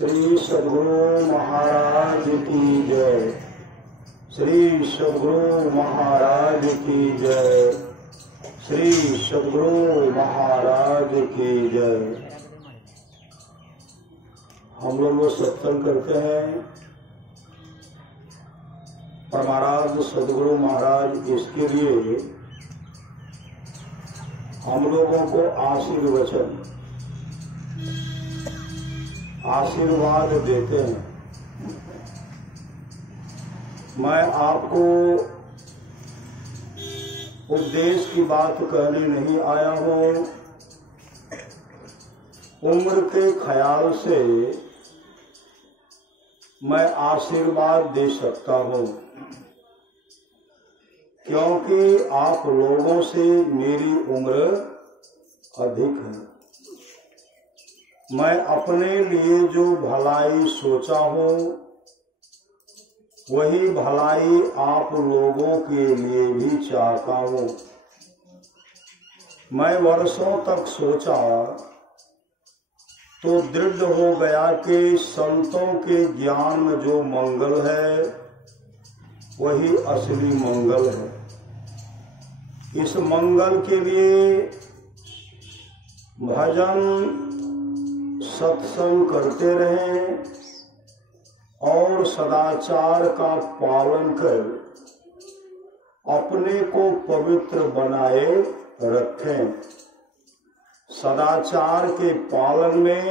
श्री सद्गुरु महाराज की जय। श्री सद्गुरु महाराज की जय। श्री सद्गुरु महाराज की जय। हम लोग सत्संग करते हैं, परमाराध्य सद्गुरु महाराज इसके लिए हम लोगों को आशीर्वाद देते हैं। मैं आपको उपदेश की बात कहने नहीं आया हूं। उम्र के ख्याल से मैं आशीर्वाद दे सकता हूं, क्योंकि आप लोगों से मेरी उम्र अधिक है। मैं अपने लिए जो भलाई सोचा हूं, वही भलाई आप लोगों के लिए भी चाहता हूं। मैं वर्षों तक सोचा तो दृढ़ हो गया कि संतों के ज्ञान में जो मंगल है वही असली मंगल है। इस मंगल के लिए भजन सत्संग करते रहें और सदाचार का पालन कर अपने को पवित्र बनाए रखें। सदाचार के पालन में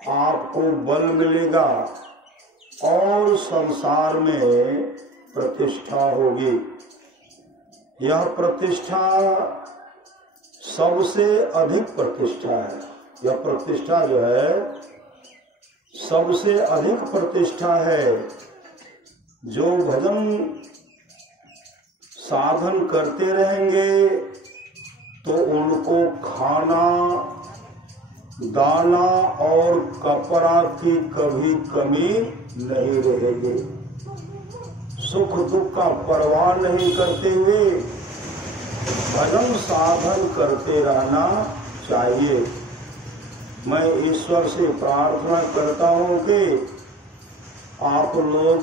आपको बल मिलेगा और संसार में प्रतिष्ठा होगी। यह प्रतिष्ठा सबसे अधिक प्रतिष्ठा है। यह प्रतिष्ठा जो है सबसे अधिक प्रतिष्ठा है। जो भजन साधन करते रहेंगे तो उनको खाना, दाना और कपड़ा की कभी कमी नहीं रहेगी। सुख दुख का परवाह नहीं करते हुए भजन साधन करते रहना चाहिए। मैं ईश्वर से प्रार्थना करता हूं कि आप लोग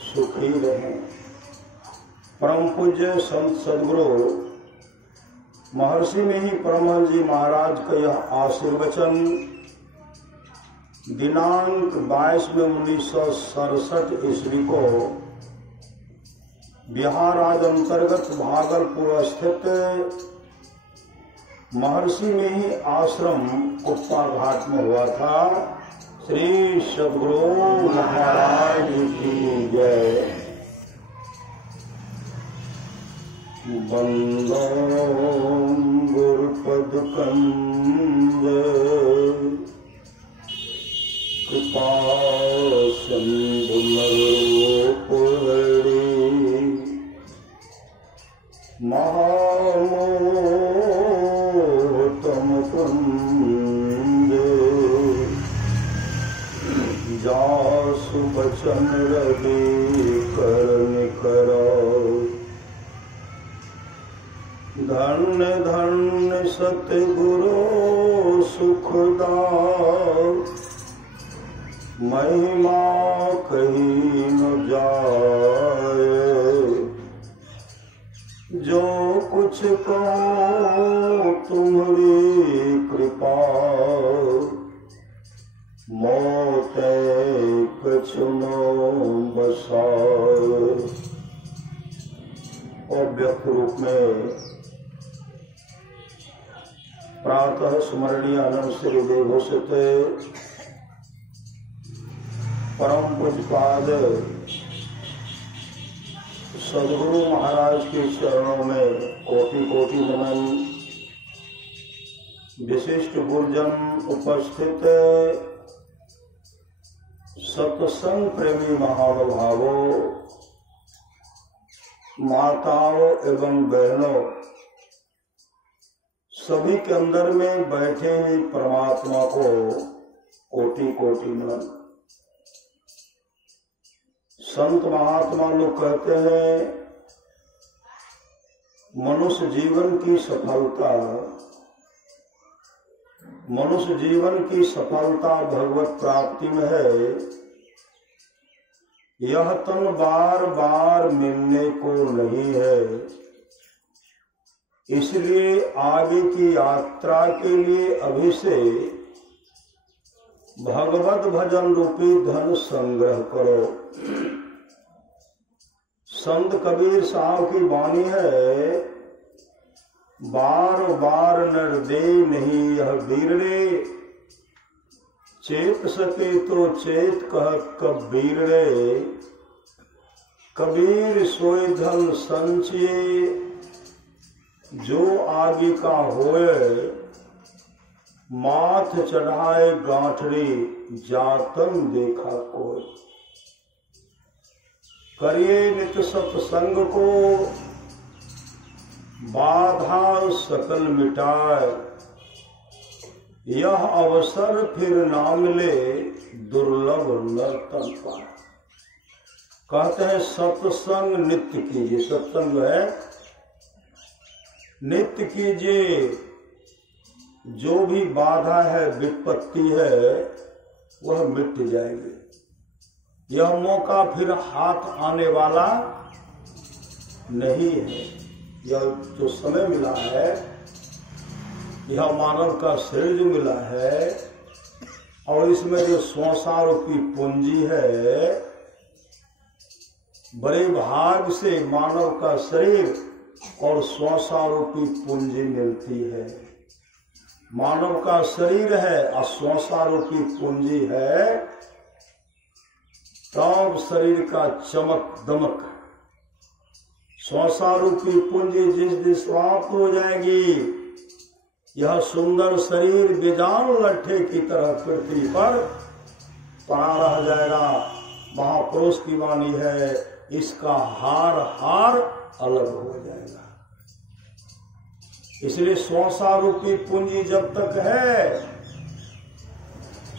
सुखी रहें। परम पूज्य संत सद्गुरु महर्षि में ही परमहंस जी महाराज का यह आशीर्वचन दिनांक 22 में 1967 ईस्वी को बिहार राज्य अंतर्गत भागलपुर स्थित महर्षि में ही आश्रम कुप्पा घाट में हुआ था। श्री सद्गुरु महाराज की जय। बंदो गुरुपद कंद कृपा सिंधु नरोपरि महामोहतम कुंद जासु बचन रवि करन करो। धन्य धन्य सतगुरु सुखदाओ। महिमा कही न जाए। जो कुछ कहो तुम्हारी कृपा। मोते कछु न बसाए। और व्यक्त रूप में प्रातः स्मरणीय आनंद श्री देवोसित परम पूज्यपाद सद्गुरु महाराज के चरणों में कोटि कोटि नमन। विशिष्ट गुरुजन उपस्थित सत्संग प्रेमी महानुभावों, माताओं एवं बहनों, सभी के अंदर में बैठे हुए परमात्मा को कोटि कोटि नमन। संत महात्मा लोग कहते हैं मनुष्य जीवन की सफलता मनुष्य जीवन की सफलता भगवत प्राप्ति में है। यह तन बार बार मिलने को नहीं है, इसलिए आगे की यात्रा के लिए अभी से भगवत भजन रूपी धन संग्रह करो। संत कबीर साहब की वाणी है, बार बार नर दे नहीं यह बीरड़े, चेत सके तो चेत कह कबीर रे। कबीर सोए धन संचिए, जो आगे का होए, माथ चढ़ाए गांठरी जातन देखा कोई। करिए नित सत्संग को, बाधा सकल मिटाए, यह अवसर फिर ना मिले, दुर्लभ नर्तन पाए। कहते हैं सत्संग नित्य कीजिए। सत्संग जो है नित्य कीजिए, जो भी बाधा है विपत्ति है वह मिट जाएगी। यह मौका फिर हाथ आने वाला नहीं है। यह जो समय मिला है, यह मानव का शरीर जो मिला है, और इसमें जो संसार की पूंजी है, बड़े भाग से मानव का शरीर और संसार की पूंजी मिलती है। मानव का शरीर है और संसार की पूंजी है, तब शरीर का चमक दमक। संसार की पूंजी जिस दिन समाप्त हो जाएगी, यह सुंदर शरीर बेजान लट्ठे की तरह पृथ्वी पर पड़ा रह जाएगा। महापुरुष की वाणी है, इसका हार हार अलग हो जाएगा। इसलिए संसार की पूंजी जब तक है,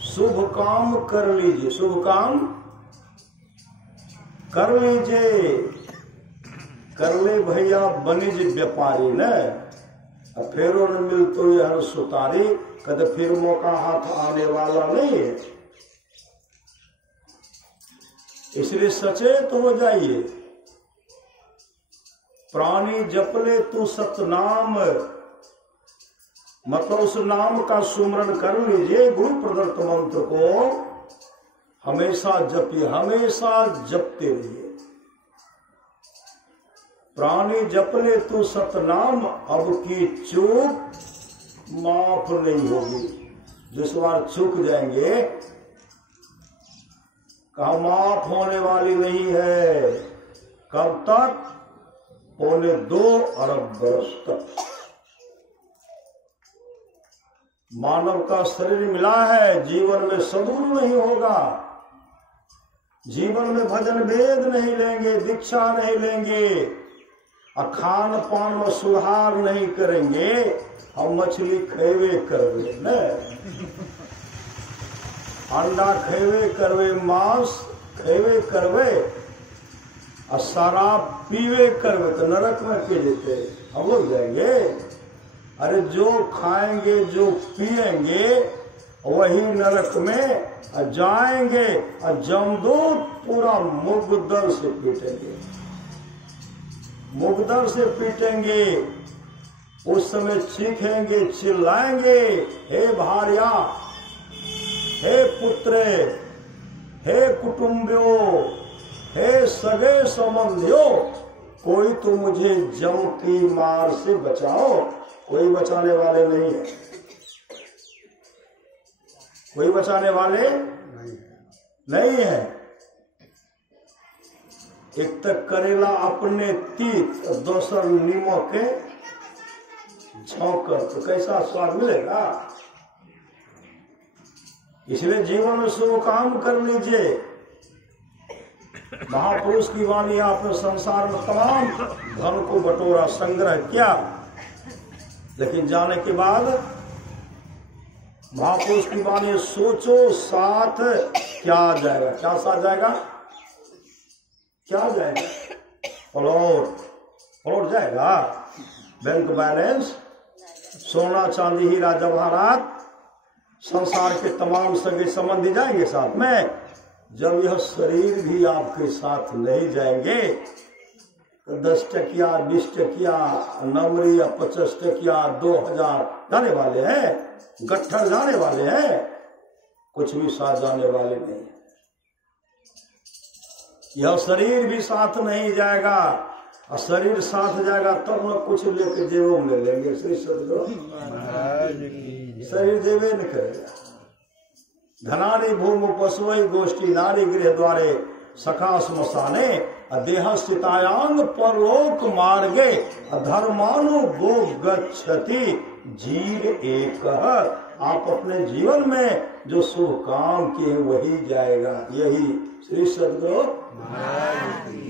शुभ काम कर लीजिए। शुभ काम कर लीजिए। कर ले भैया बनिज व्यापारी न, फेरो न मिल तो यह सुतारी। कद फिर मौका हाथ आने वाला नहीं है, इसलिए सचेत हो जाइए। प्राणी जपले तू सतनाम, मतलब उस नाम का सुमरण कर लीजिए। गुरु प्रदत्त मंत्र को हमेशा जपिए, हमेशा जपते रहिए। प्राणी जपले तू सतनाम, अब की चूक माफ नहीं होगी। जिस बार चूक जाएंगे, कहा माफ होने वाली नहीं है। कब तक? 2.25 अरब वर्ष तक। मानव का शरीर मिला है, जीवन में सद्गुरु नहीं होगा, जीवन में भजन वेद नहीं लेंगे, दीक्षा नहीं लेंगे, खान पान में सुधार नहीं करेंगे, हम मछली खेवे करवे न, अंडा खेवे करवे, मांस खेवे करवे, और शराब पीवे करवे, तो नरक में के देते हम लोग जाएंगे। अरे जो खाएंगे जो पिएंगे वही नरक में जाएंगे, और जमदूत पूरा मुगदर से पीटेंगे, मुगदर से पीटेंगे। उस समय चीखेंगे, चिल्लाएंगे, हे भार्या, हे पुत्रे, हे कुटुंबियों, हे सगे संबंधियों, कोई तो मुझे जम की मार से बचाओ। कोई बचाने वाले नहीं है, कोई बचाने वाले नहीं है। एक तक करेला अपने तीत, दूसर नीमक के झोंकर, तो कैसा स्वाद मिलेगा। इसलिए जीवन में शुभ काम कर लीजिए। महापुरुष की वाणी, आपने संसार में तमाम धन को बटोरा, संग्रह किया, लेकिन जाने के बाद महापुरुष की वाणी, सोचो साथ क्या जाएगा। क्या साथ जाएगा? क्या जाएगा? पलौट जाएगा। बैंक बैलेंस, सोना चांदी हीरा जवाहरात, संसार के तमाम सगे संबंधी जाएंगे साथ में। जब यह शरीर भी आपके साथ नहीं जाएंगे तो 10 टकिया 20 टकिया नवरी या 50 टकिया 2000 जाने वाले हैं, गट्ठर जाने वाले हैं, कुछ भी साथ जाने वाले नहीं। यह शरीर भी साथ नहीं जाएगा, और शरीर साथ जाएगा तब न कुछ लेके जेबों में ले लेंगे। श्री सदगुरु शरीर जेबे न करेगा। धनानि भूमि पशुवै गोष्ठी नारी गृह द्वारे सखा श्मशाने देह स्थितायांग परलोक मार्गे धर्मानु गो गच्छति जीव एक। आप अपने जीवन में जो शुभ काम किए वही जाएगा। यही श्री सदगुरु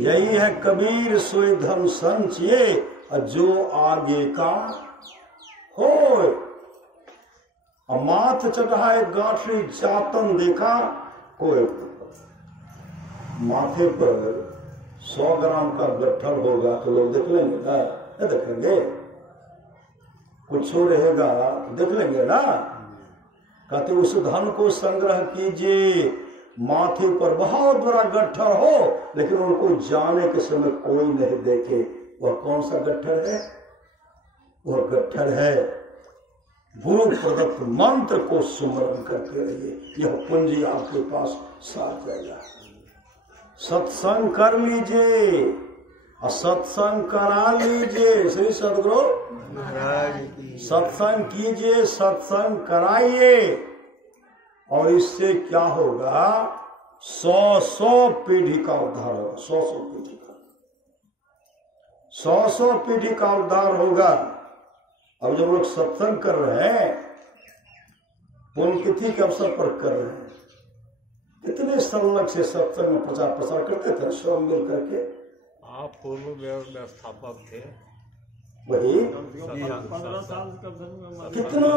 यही है कबीर सोई धन संचिए जो आगे का हो। माथ चढ़ाए गांठी जातन देखा कोई। माथे पर 100 ग्राम का गट्ठर होगा तो लोग देख लेंगे ना, नहीं देखेंगे? कुछ रहेगा देख लेंगे ना। कहते उस धन को संग्रह कीजिए। माथे पर बहुत बड़ा गट्ठर हो लेकिन उनको जाने के समय कोई नहीं देखे। वह कौन सा गट्ठर है? वह गट्ठर है गुरु प्रदत्त मंत्र को सुमरण करके रहिए। यह पूंजी आपके पास साथ जाएगा। सत्संग कर लीजिए और सत्संग करा लीजिए। श्री सदगुरु सत्संग कीजिए, सत्संग कराइए, और इससे क्या होगा? 100 पीढ़ी का उद्धार होगा। 100 पीढ़ी का 100 पीढ़ी का उद्धार होगा। अब जब लोग सत्संग कर रहे हैं, पुण्यतिथि के अवसर पर कर रहे हैं, कितने संलग्न से सत्संग में प्रचार प्रसार करते थे सब मिल करके। आप पूर्व व्यवस्थापक थे वही 15 साल कितना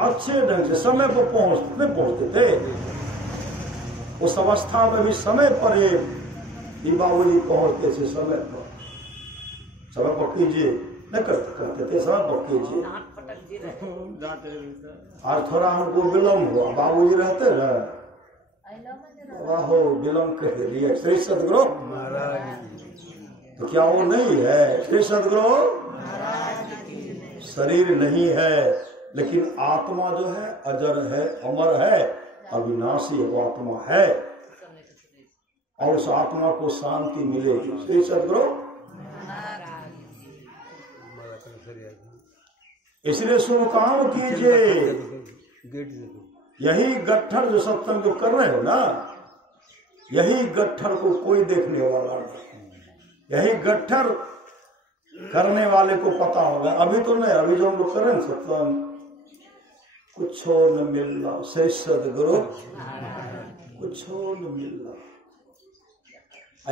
अच्छे ढंग से समय पर पहुंचते थे। उस अवस्था में भी समय पर दीपावली पहुंचते थे समय पर कीजिए न करते थे, समय पर कीजिए। आज थोड़ा हमको विलम्ब हुआ, बाबूजी रहते ना वाहो विलम्ब कर दिया। श्री सदगुरु तो क्या वो नहीं है? श्री सदगुरु शरीर नहीं है लेकिन आत्मा जो है अजर है, अमर है, अविनाशी वो आत्मा है, और उस आत्मा को शांति मिलेगी। श्री सदगुरु इसलिए शुभ काम कीजिए। यही गट्ठर जो सत्संग जो कर रहे हो ना, यही गट्ठर को कोई देखने वाला नहीं। यही गट्ठर करने वाले को पता होगा। अभी तो नहीं, अभी जो हम लोग कर रहे हैं सत्संग कुछ न मिलना। श्री सदगुरु कुछ न मिलना।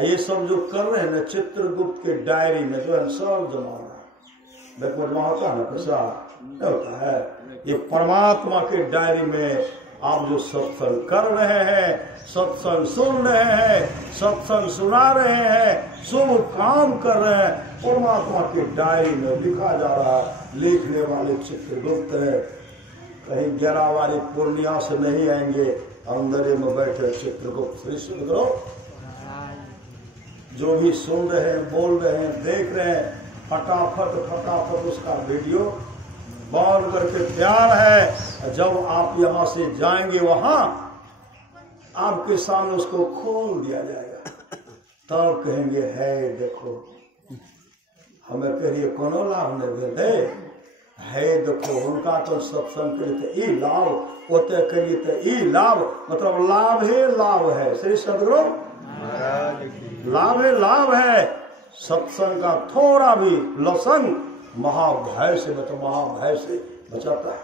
ये सब जो कर रहे हैं ना चित्रगुप्त के डायरी में जो है सब जमा होता है ना, पैसा होता है। ये परमात्मा के डायरी में आप जो सत्संग कर रहे हैं, सत्संग सुन रहे हैं, सत्संग सुना रहे हैं, शुभ काम कर रहे हैं, परमात्मा के डायरी में लिखा जा रहा है। लिखने वाले चित्रगुप्त है, कहीं 11 वाली पूर्णिया से नहीं आएंगे, अंदर में बैठे चित्रगुप्त। श्री सदगुरु जो भी सुन रहे हैं, बोल रहे हैं, देख रहे हैं, फटाफट उसका वीडियो बॉल करके तैयार है। जब आप यहाँ से जाएंगे वहां आपके सामने उसको खोल दिया जाएगा। तब कहेंगे है देखो हमें कहिए कोनो लाभ नहीं दे है, देखो उनका तो सत्संग करिए तो ई लाभ, ओते करिए तो ई लाभ, मतलब लाभ ही लाभ है। श्री सदगुरु लाभ है। सत्संग का थोड़ा भी लसन महाभय से बचाता है।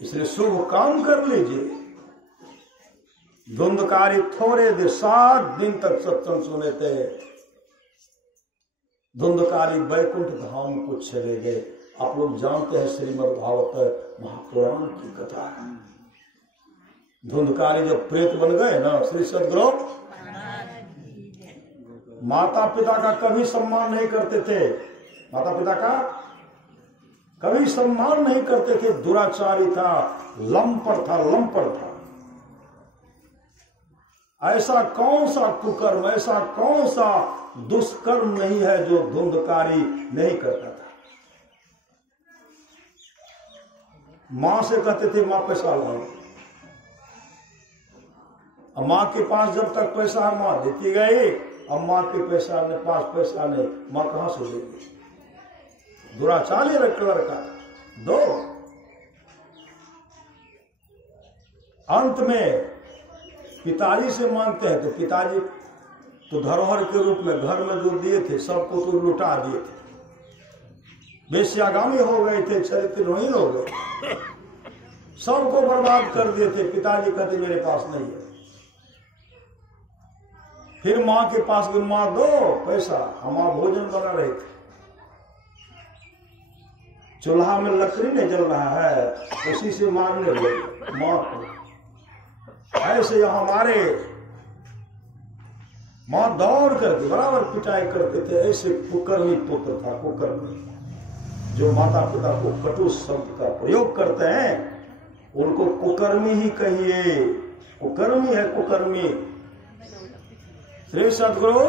इसलिए शुभ काम कर लीजिए। धुंधकारी थोड़े देर 7 दिन तक सत्संग सुने थे। धुंधकारी बैकुंठ धाम को चले गए। आप लोग जानते हैं श्रीमद् भागवत महापुराण की कथा। धुंधकारी जब प्रेत बन गए ना, श्री सदगुरु माता पिता का कभी सम्मान नहीं करते थे। माता पिता का कभी सम्मान नहीं करते थे, दुराचारी था, लंपट था। ऐसा कौन सा कुकर्म, ऐसा कौन सा दुष्कर्म नहीं है जो धुंधकारी नहीं करता था। मां से कहते थे मां पैसा लाओ, अब मां के पास जब तक पैसा मां देती गई, अब मां के पास पैसा नहीं, मां कहां से देगी। दुराचारी लड़का दो। अंत में पिताजी से मांगते हैं तो पिताजी तो धरोहर के रूप में घर में जो दिए थे सबको तो लुटा दिए थे, बेश्यागामी हो गए थे, चरित्रहीन हो गए, सबको बर्बाद कर दिए थे। पिताजी कहते मेरे पास नहीं है। फिर मां के पास गए, मां दो पैसा, हमारा भोजन बना रहे थे, चूल्हा में लकड़ी नहीं जल रहा है, उसी से मारने लगे मां को। ऐसे हमारे मां दौड़ करके बराबर पिटाई करते थे। ऐसे कुकर्मी पुत्र था, कुकर्मी, जो माता पिता को कटु शब्द का प्रयोग करते हैं उनको कुकर्मी ही कहिए। कुकर्मी है, कुकर्मी। श्री सद्गुरु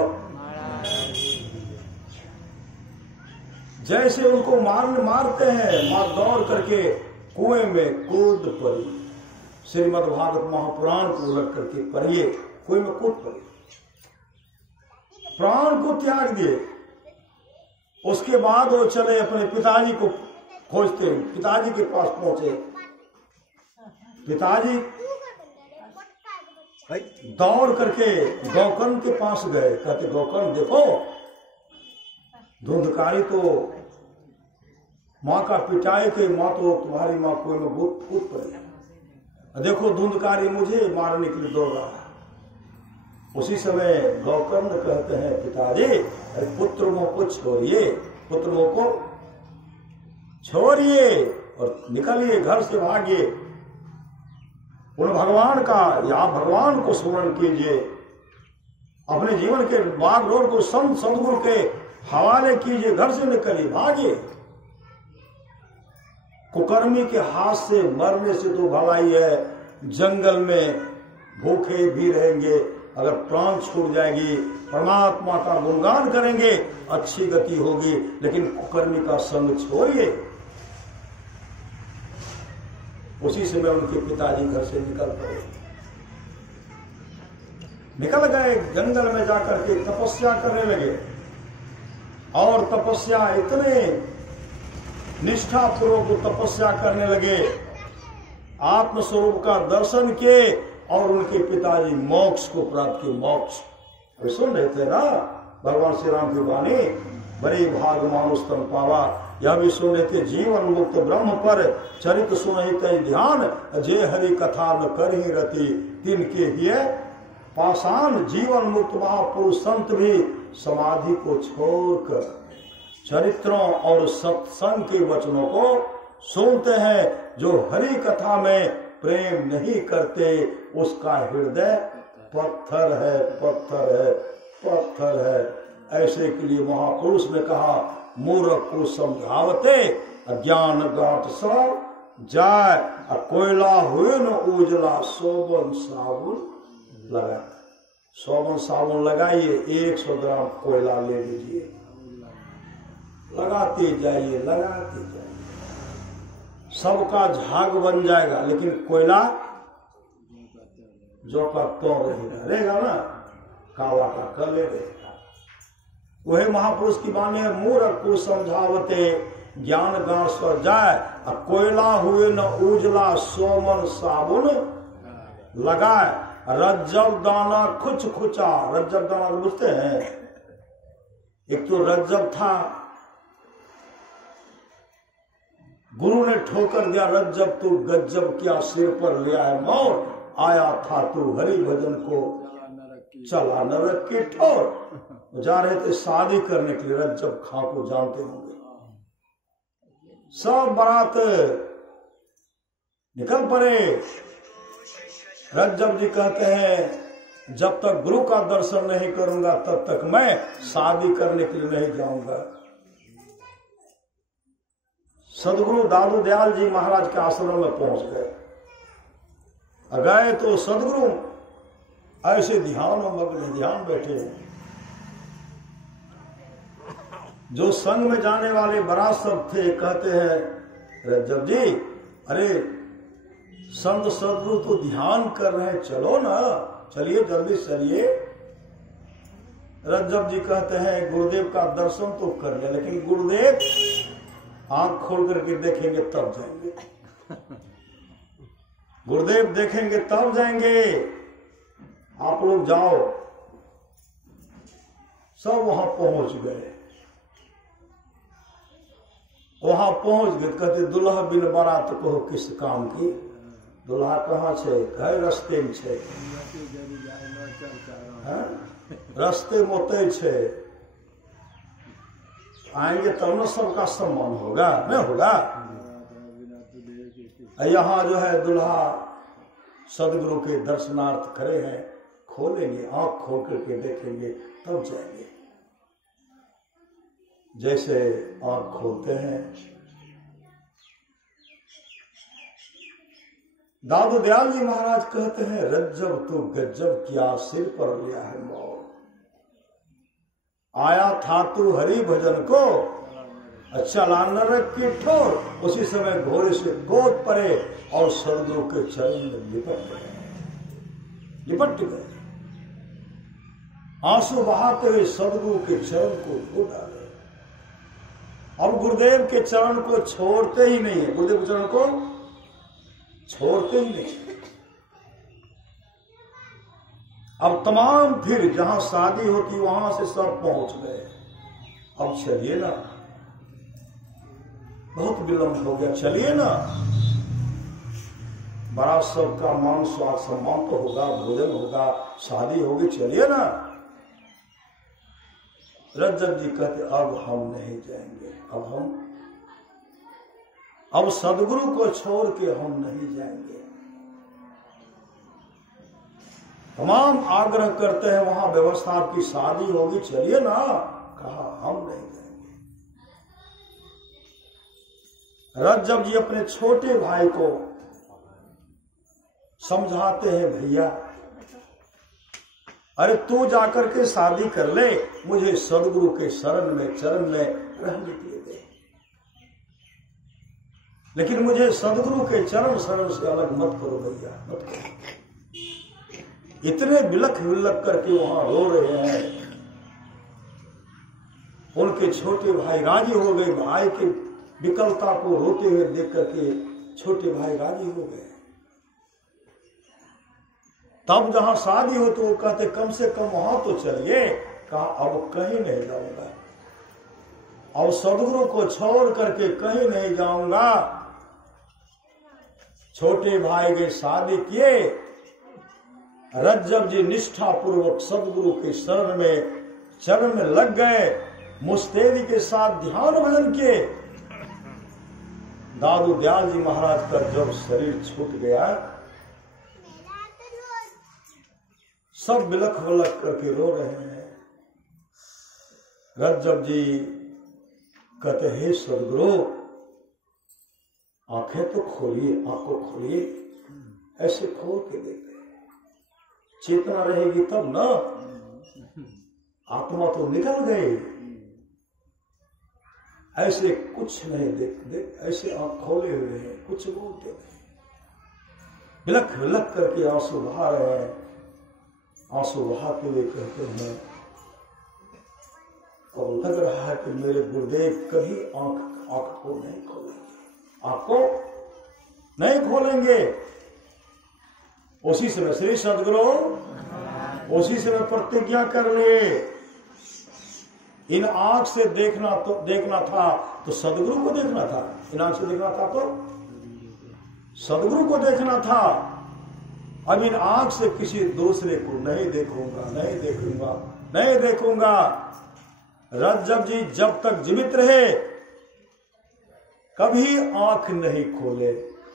जैसे उनको मारते हैं, मां दौड़ करके कुएं में कूद पड़ी। श्रीमद् भागवत महापुराण को उलट करके पढ़िए, कुएं में कूद पड़ी, प्राण को त्याग दिए। उसके बाद वो चले अपने पिताजी को खोजते, पिताजी के पास पहुंचे। पिताजी दौड़ करके गौकर्ण के पास गए, कहते गौकर्ण देखो धुंधकारी तो माँ का पिटाई के, माँ तो तुम्हारी माँ कोई में कूद पड़ी, देखो धुंधकारी मुझे मारने के लिए दौड़ रहा है। उसी समय गौकर्ण कहते हैं पिताजी पुत्रों को छोड़िए, पुत्रों को छोड़िए और निकलिए, घर से भागिए, उन भगवान का या भगवान को स्मरण कीजिए, अपने जीवन के बागडोर को संत सद्गुरु के हवाले कीजिए, घर से निकलिए, भागिए। कुकर्मी के हाथ से मरने से तो भलाई है, जंगल में भूखे भी रहेंगे, अगर प्राण छूट जाएगी, परमात्मा का गुणगान करेंगे, अच्छी गति होगी, लेकिन कुकर्मी का संग छोड़िए। उसी समय उनके पिताजी घर से निकल पड़े, निकल गए, जंगल में जाकर के तपस्या करने लगे। और तपस्या इतने निष्ठापूर्वक तपस्या करने लगे, आत्मस्वरूप का दर्शन किए और उनके पिताजी मोक्ष को प्राप्त किए। मोक्ष अभी सुन रहे थे ना भगवान श्री राम की वाणी, बड़े भाग मानुष तम पावा, यह भी सुन रहे थे, जीवन मुक्त ब्रह्म पर चरित सुनहि तै ध्यान, जे हरि कथा न करहि रति तिनके हिय पाषाण। जीवन मुक्त महापुरुष संत भी समाधि को छोड़कर चरित्रों और सत्संग के वचनों को सुनते हैं। जो हरि कथा में प्रेम नहीं करते उसका हृदय पत्थर है, पत्थर है, पत्थर है। ऐसे के लिए महापुरुष ने कहा, मूर्ख को समझावते अज्ञान गांठ सब जाए, कोयला हुए न उजला सोबन साबुन लगा। सोबन साबुन लगाइए, 100 ग्राम कोयला ले लीजिए, लगाते जाइए, लगाते जाइए, सबका झाग बन जाएगा, लेकिन कोयला जो का तो रहेगा ना, कावा का कले रहेगा। वही महापुरुष की वाणी है, मूर्ख को समझावते ज्ञान गांठ सो जाए, कोयला हुए न उजला सोमन साबुन लगाए। रज्जब दाना खुच खुचा, रज्जब दाना बुझते हैं, एक तो रज्जब था, गुरु ने ठोकर दिया, रज्जब तू गज्जब क्या सिर पर ले आया मौत, आया था तू हरि भजन को चला नरक की ठोर। जा रहे थे शादी करने के लिए, रज्जब खां को जानते होंगे, सब बारात निकल पड़े। रज्जब जी कहते हैं, जब तक गुरु का दर्शन नहीं करूंगा तब तक मैं शादी करने के लिए नहीं जाऊंगा। सदगुरु दादू दयाल जी महाराज के आश्रम में पहुंच गए। गए तो सदगुरु ऐसे ध्यान में मग्न, ध्यान बैठे हैं। जो संग में जाने वाले बरात सब थे, कहते हैं रज्जब जी, अरे संत सदगुरु तो ध्यान कर रहे हैं, चलो ना, चलिए जल्दी चलिए। रज्जब जी कहते हैं गुरुदेव का दर्शन तो कर लिया, लेकिन गुरुदेव आंख खोल करके देखेंगे तब जाएंगे। गुरुदेव देखेंगे तब जाएंगे, आप लोग जाओ। सब वहां पहुंच गए। वहां पहुंच गए, कहते दुल्हा बिन बारात कहो किस काम की। दुल्हा कहाँ छे? है रस्ते में छे, रस्ते मोते छे। आएंगे तब न सबका सम्मान होगा, नहीं होगा। यहाँ जो है दुल्हा सदगुरु के दर्शनार्थ खड़े हैं, खोलेंगे, आंख खोल करके देखेंगे तब जाएंगे। जैसे आंख खोलते हैं, दादू दयाल जी महाराज कहते हैं रज्जब तो गज्जब किया, सिर पर लिया है मौत। आया था तू हरि भजन को, चला नरक की ठोर। उसी समय घोड़े से गोद पड़े और सदगुरु के चरण में लिपट गए। आंसू बहाते हुए सदगुरु के चरण को धो डाले। अब गुरुदेव के चरण को छोड़ते ही नहीं है, गुरुदेव के चरण को छोड़ते ही नहीं। अब तमाम फिर जहां शादी होती वहां से सब पहुंच गए। अब चलिए ना, बहुत विलंब हो गया, चलिए ना। बड़ा सबका मान स्वाद सम्मान तो होगा, भोजन होगा, शादी होगी, चलिए ना। रज्जब जी कहते अब हम नहीं जाएंगे, अब सदगुरु को छोड़ के हम नहीं जाएंगे। तमाम आग्रह करते हैं, वहां व्यवस्था आपकी शादी होगी, चलिए ना। कहा हम नहीं जाएंगे। रज्जब जी अपने छोटे भाई को समझाते हैं, भैया अरे तू जाकर के शादी कर ले, मुझे सदगुरु के शरण में चरण में रहने के दे, लेकिन मुझे सदगुरु के चरण शरण से अलग मत करो भैया, मत करो। इतने बिलख बिलख करके वहां रो रहे हैं। उनके छोटे भाई राजी हो गए। भाई की विकलता को रोते हुए देख करके छोटे भाई राजी हो गए। तब जहां शादी हो तो वो कहते कम से कम वहां तो चलिए। कहा अब कहीं नहीं जाऊंगा, अब सदगुरु को छोड़ करके कहीं नहीं जाऊंगा। छोटे भाई के शादी किए। रज्जब जी निष्ठा पूर्वक सदगुरु के चरण में लग गए। मुस्तैदी के साथ ध्यान भजन किए। दादू दयाल जी महाराज का जब शरीर छूट गया, सब बिलख बिलख करके रो रहे हैं। रज्जब जी कहते हे सदगुरु, आंखें तो खोलिए, आंखों खोलिए। ऐसे खोल के देखते, चेतना रहेगी तब ना, आत्मा तो निकल गई। ऐसे कुछ नहीं देख, ऐसे आंख खोले हुए हैं, कुछ बोलते नहीं। बिलख बिलख करके आंसू बहा रहे हैं। आंसू बहाते हुए कहते हैं, और लग रहा है कि मेरे गुरुदेव कभी आंख को नहीं खोलेंगे, आंख को नहीं खोलेंगे। उसी समय श्री सदगुरु, उसी समय प्रतिज्ञा कर लिए। इन आंख से देखना था तो सदगुरु को देखना था, इन आंख से देखना था तो सदगुरु को देखना था। अब इन आंख से किसी दूसरे को नहीं देखूंगा, नहीं देखूंगा, नहीं देखूंगा। रज्जब जी जब तक जीवित रहे कभी आंख नहीं खोले।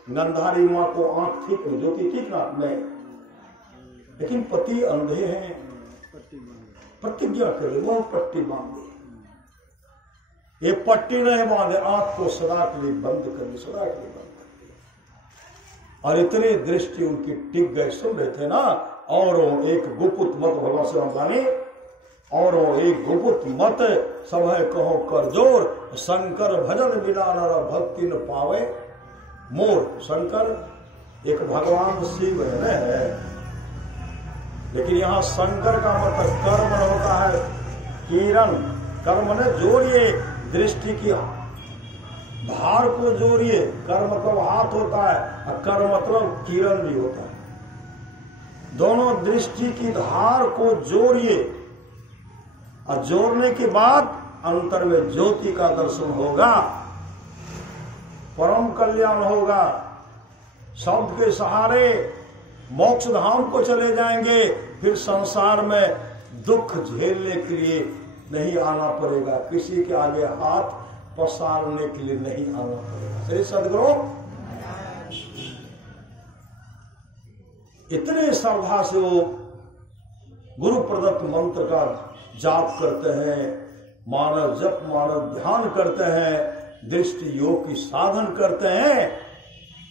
गंधारी मां को आंख ठीक नहीं, ज्योति ठीक ना नहीं, लेकिन पति अंधे हैं। प्रतिज्ञा करे, वो पट्टी बांधे, ये पट्टी नहीं बांधे, आंख को सदा के लिए बंद कर ली, सदा के लिए बंद कर दी। और इतनी दृष्टि उनकी टिक गए, सुन रहे थे ना। और एक गुपुत मत भगवान से रानी, और एक गुपुत मत सब है कहो कर जोर, शंकर भजन बिना नर भक्ति न पावे मोर। शंकर एक भगवान शिव है, लेकिन यहाँ शंकर का मतलब कर्म होता है किरण। कर्म ने जोड़िए, दृष्टि की धार को जोड़िए। कर्म मतलब हाथ होता है और कर्म मतलब किरण भी होता है। दोनों दृष्टि की धार को जोड़िए, और जोड़ने के बाद अंतर में ज्योति का दर्शन होगा, परम कल्याण होगा। शब्द के सहारे मोक्ष धाम को चले जाएंगे, फिर संसार में दुख झेलने के लिए नहीं आना पड़ेगा, किसी के आगे हाथ पसारने के लिए नहीं आना पड़ेगा। श्री सद्गुरु इतने श्रद्धा से वो गुरु प्रदत्त मंत्र का जाप करते हैं, मानव जप मानव ध्यान करते हैं, दृष्टि योग की साधन करते हैं,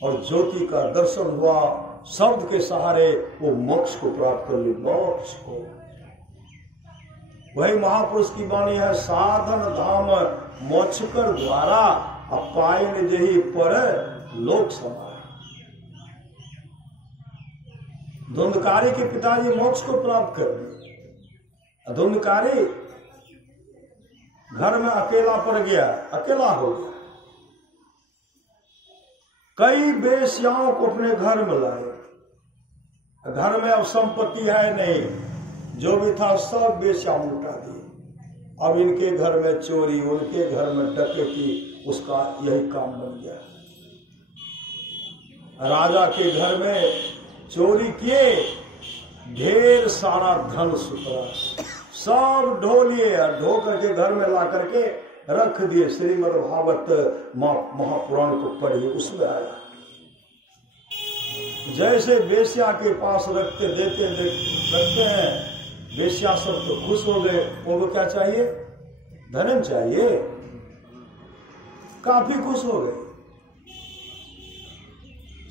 और ज्योति का दर्शन हुआ। शब्द के सहारे वो मोक्ष को प्राप्त कर ली, मोक्ष को। वही महापुरुष की वाणी है, साधन धाम मोक्ष कर द्वारा, पाइन जही पर लोक समारा। धुंधकारी के पिताजी मोक्ष को प्राप्त कर लिए। धुंधकारी घर में अकेला पड़ गया, अकेला हो गया। कई बेश्याओं को अपने घर में लाए। घर में अब संपत्ति है नहीं, जो भी था सब बेश्याओं लुटा दिए। अब इनके घर में चोरी, उनके घर में डकैती, उसका यही काम बन गया। राजा के घर में चोरी किए, ढेर सारा धन सुतरा सब ढो लिए, ढो करके घर में ला करके रख दिए। श्रीमद् भागवत महापुराण को पढ़िए, उसमें आया। जैसे बेश्या के पास रखते रखते हैं, बेश्या सब तो खुश हो गए। उनको क्या चाहिए? धन चाहिए, काफी खुश हो गए।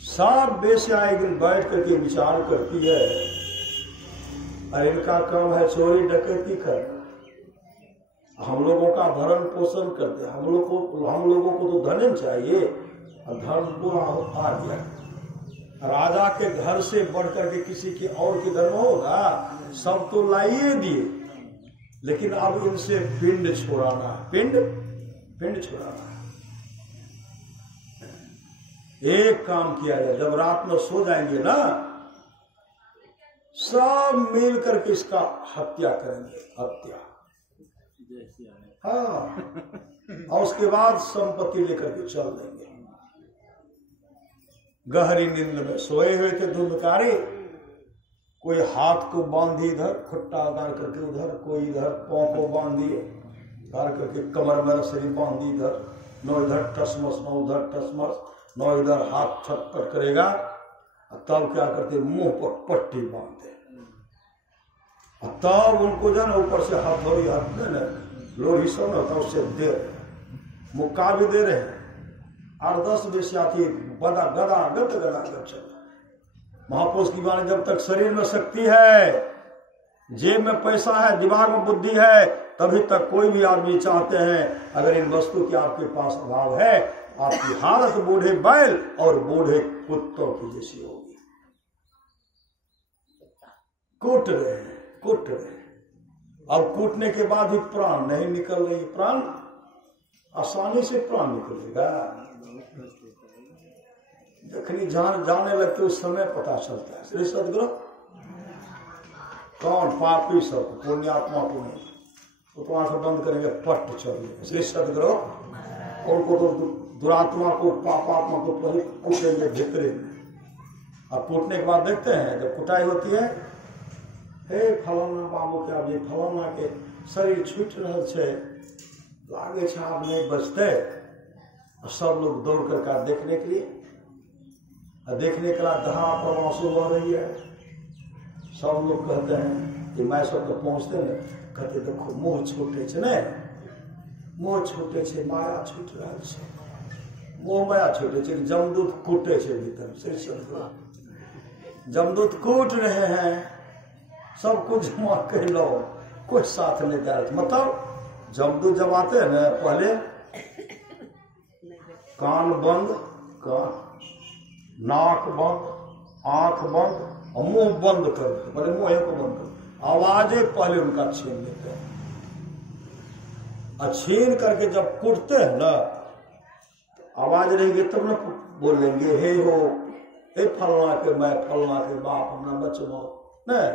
सब बेश्या एक दिन बैठ करके विचार करती है, और इनका काम है चोरी डकैती करना, हम लोगों का भरण पोषण करते, हम लोगों को तो धन चाहिए, और धन पूरा आ गया। राजा के घर से बढ़कर के किसी के और के धर्म होगा? सब तो लाइए दिए, लेकिन अब इनसे पिंड छोड़ाना, पिंड छोड़ाना। एक काम किया जाए, जब रात में सो जाएंगे ना, सब मिल करके इसका हत्या करेंगे, हत्या। हाँ, और उसके बाद संपत्ति लेकर के चल देंगे। गहरी नींद में सोए हुए थे धुंधकारी, कोई हाथ को बांधी इधर, खुट्टा गाड़ करके उधर, कोई इधर पांव को बांध दिए, गाड़ करके कमर में रस्सी बांध दी इधर, नो इधर टसमस, नो उधर टसमस, नो इधर हाथ छटपट करेगा। तब क्या करते? मुंह पर पट्टी बांधते, तब उनको जो है ऊपर से हथौड़ी हाथ में लोही सब होता है उससे दे रहे, मुक्का भी दे रहे। 8-10 बेश्या थी, गदा चल। महापुरुष की वाणी, जब तक शरीर में शक्ति है, जेब में पैसा है, दिमाग में बुद्धि है, तभी तक कोई भी आदमी चाहते हैं अगर इन वस्तु की आपके पास अभाव है, आपकी हालत बूढ़े बैल और बूढ़े कुत्तों की जैसी होगी। कूट रहे। अब कूटने के बाद भी प्राण नहीं निकल रही। प्राण आसानी से प्राण निकलेगा, जखनी जाने लगते उस समय पता चलता है। श्री सद्गुरु कौन? पापी सब, पुण्यात्मा को नहीं। तो आंख बंद करेंगे, पट चलेंगे। श्री सद्गुरु उनको तो दुरात्मा को, पापात्मा को पहले कूटेंगे भीतरे में। अब कूटने के बाद देखते हैं, जब कुटाई होती है, हे फलाना बाबू के, अब ये फलाना के शरीर छूट रहे छे, लागे छे आप नहीं बचते। सब लोग दौड़ कर देखने के लिए, देखने के बाद धरा प्रवासो हो रही है। सब लोग कहते हैं कि मैं सब तो पहुंचते न, कहते देखो मुंह छोटे छे ने, मोह छूटे छे, माया छूट रहा है, मोह माया छूटे छे, जमदूत कूटे छे भीतर से सदगुरु। जमदूत कूट रहे हैं, सब कुछ जमा कर लो, कुछ साथ नहीं दे रहे। मतलब जमदूत जब आते हैं ना, पहले कान बंद, नाक बंद, आंख बंद और मुंह बंद कर दो, पहले मुंह को बंद कर, आवाजें पहले उनका छीन लेते हैं। और छीन करके जब कूटते हैं ना, आवाज रहेगी तब ना बोलेंगे, हे हो, हे फलना के मैं फलना के बाप, अपना बचवा नहीं,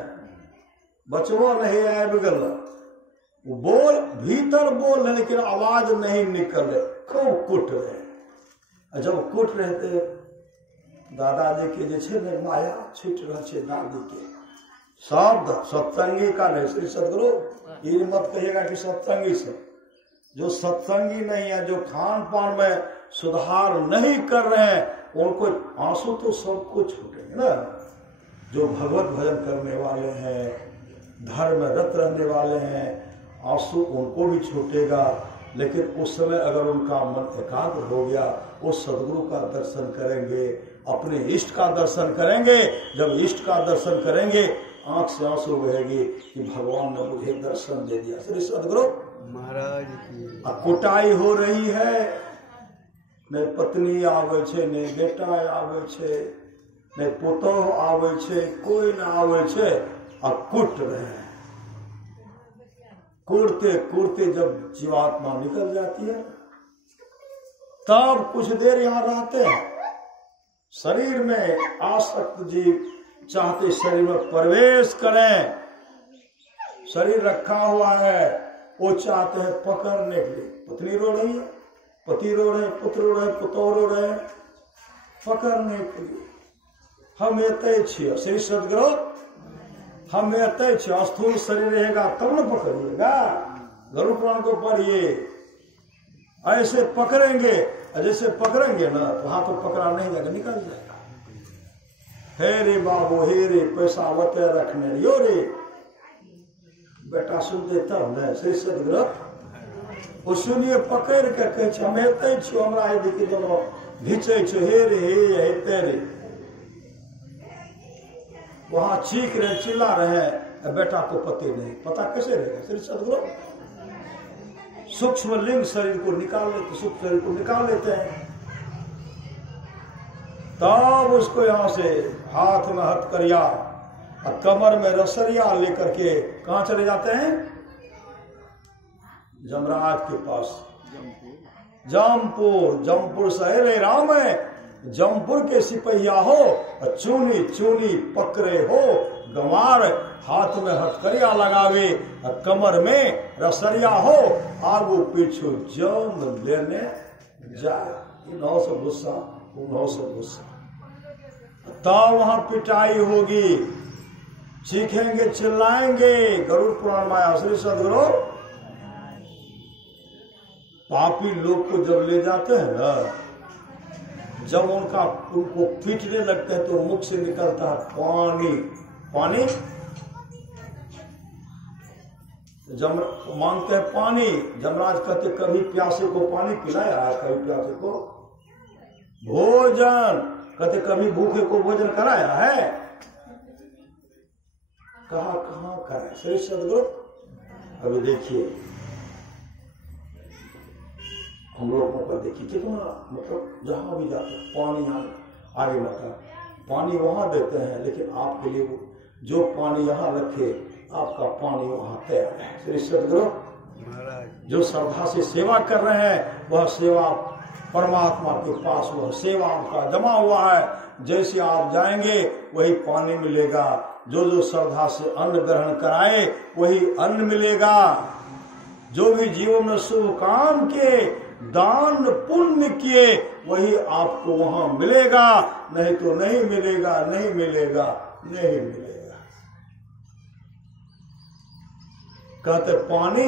बचवा नहीं आए बगल, बोल भीतर बोल रहे लेकिन आवाज नहीं निकल रहे, खूब कूट रहे। जब कूट रहे थे दादाजी के जे छे ने माया छूट रहे छे, दादी के शब्द सत्संगी का नहीं। श्री सदगुरु ये मत कहिएगा कि सत्संगी से, जो सत्संगी नहीं है, जो खान पान में सुधार नहीं कर रहे हैं, उनको आंसू तो सब कुछ छूटेंगे ना। जो भगवत भजन करने वाले हैं, धर्म में रत रहने वाले हैं, आंसू उनको भी छूटेगा। लेकिन उस समय अगर उनका मन एकाग्र हो गया, उस सदगुरु का दर्शन करेंगे, अपने इष्ट का दर्शन करेंगे। जब इष्ट का दर्शन करेंगे, आंख से आंसू बहेगी कि भगवान ने मुझे दर्शन दे दिया। श्री सदगुरु महाराज की कुटाई हो रही है, ने पत्नी आवे छे, ने बेटा आवे छे, ने पुतोह आवे छे, कोई न आवे छे, और कूट रहे हैं। कूटते कूटते जब जीवात्मा निकल जाती है, तब कुछ देर यहाँ रहते हैं। शरीर में आसक्त जीव चाहते शरीर में प्रवेश करें, शरीर रखा हुआ है, वो चाहते हैं पकड़ने के लिए। पत्नी रो रही है, पति रो रहे, पुत्र रो रहे, पुतोह रो रहे, पकड़ने के लिए। हम एते छिए, श्री सदगुरु हम एते छिए। स्थूल शरीर रहेगा तब न पकड़िएगा। गरुड़ पुराण को पढ़िए, ऐसे पकड़ेंगे, जैसे पकड़ेंगे ना तो हाथ तो पकड़ा नहीं जाएगा, निकल जाएगा। हे रे बाबू, हे रे पैसा वते रखने यो रे बेटा सुनते तब न। श्री सदगुरु वो सुनिए, पकड़ के कहे हम एते छियो, हमरा ये देखिए दोनों घिंचे छो, हे रे हे तेरे। वहां चीख रहे, चिल्ला रहे हैं, बेटा को पति नहीं, पता कैसे रहेगा। श्री सदगुरु सूक्ष्म लिंग शरीर को निकाल लेते, सूक्ष्म शरीर को निकाल लेते हैं, तब उसको यहां से हाथ में हथकरिया और कमर में रसरिया लेकर के कहां चले जाते हैं, जमराज के पास। जमपुर, जमपुर शहर है राम है, जमपुर के सिपहिया हो, चूनी चूनी पकड़े हो गंवार, हाथ में हथकरिया लगावे, कमर में रसरिया हो, आगू पीछू जम लेने जाए। नौ से गुस्सा, नौ से गुस्सा, तब वहां पिटाई होगी, चीखेंगे, चिल्लाएंगे। गरुड़ पुराण माया। श्री सदगुरु पापी लोग को जब ले जाते हैं ना, जब उनको पीटने लगते हैं तो मुख से निकलता है पानी। पानी जम मांगते हैं पानी, जमराज कहते कभी प्यासे को पानी पिलाया है, कभी प्यासे को भोजन, कहते कभी भूखे को भोजन कराया है, कहाँ कराया। श्री सदगुरु अभी देखिए हम लोगों का, देखिए कितना मतलब जहां भी जाते हैं पानी, यहाँ आगे मतलब पानी वहां देते हैं, लेकिन आपके लिए जो पानी यहाँ रखे, आपका पानी वहां तैयार है। श्री सदगुरु जो श्रद्धा से सेवा कर रहे हैं, वह सेवा परमात्मा के पास, वह सेवा का जमा हुआ है। जैसे आप जाएंगे वही पानी मिलेगा। जो जो श्रद्धा से अन्न ग्रहण कराए वही अन्न मिलेगा। जो भी जीवन में शुभ काम के दान पुण्य किए वही आपको वहां मिलेगा, नहीं तो नहीं मिलेगा, नहीं मिलेगा, नहीं मिलेगा। कहते पानी,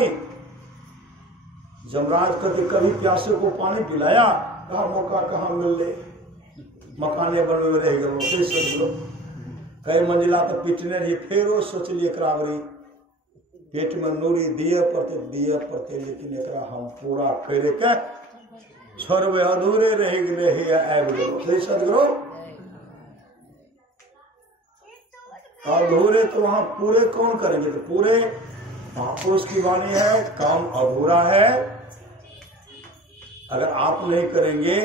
जमराज कहते कभी प्यासे को पानी पिलाया, कहा मौका कहाँ मिल ले, मकाने बनवे में रह गए। फिर कई मंजिला तो पीटने रही, फिर वो सोच लिए करावरी पेट में नूरी दिए पड़ते लेकिन एकरा हम पूरा करे के छोड़बे अधूरे रह गए हे आबि गेलो। सही सदगुरु अधूरे तो वहां पूरे कौन करेंगे? तो पूरे महापुरुष की वाणी है, काम अधूरा है। अगर आप नहीं करेंगे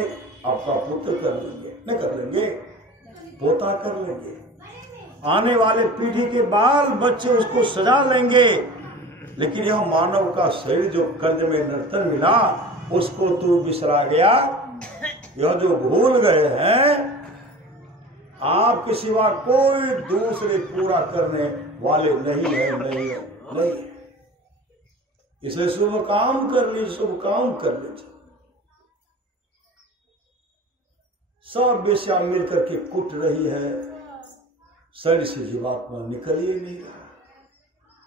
आपका पुत्र कर लेंगे, नहीं कर लेंगे पोता कर लेंगे, आने वाले पीढ़ी के बाल बच्चे उसको सजा लेंगे। लेकिन यह मानव का शरीर जो कर्ज में नर्तन मिला उसको तू बिसरा गया। यह जो भूल गए हैं आपके सिवा कोई दूसरे पूरा करने वाले नहीं है, नहीं। इसलिए शुभ काम कर लीजिए, शुभ काम कर लीजिए। सब बेस्या मिलकर के कुट रही है, शरीर से जीवात्मा निकल ही नहीं।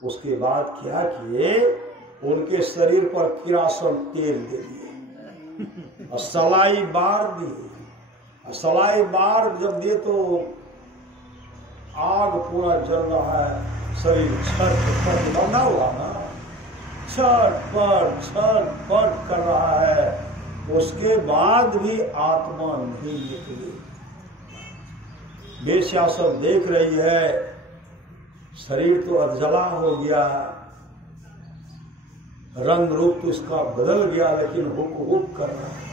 उसके बाद क्या किए? उनके शरीर पर किरासन तेल दे दिए और सलाई बार दिए। सलाई बार जब दिए तो आग पूरा जल रहा है, शरीर छटपट बना हुआ ना, छटपट कर रहा है। उसके बाद भी आत्मा नहीं निकली। बेश्या सब देख रही है, शरीर तो अधजला हो गया, रंग रूप तो इसका बदल गया, लेकिन हुक कर रहा है,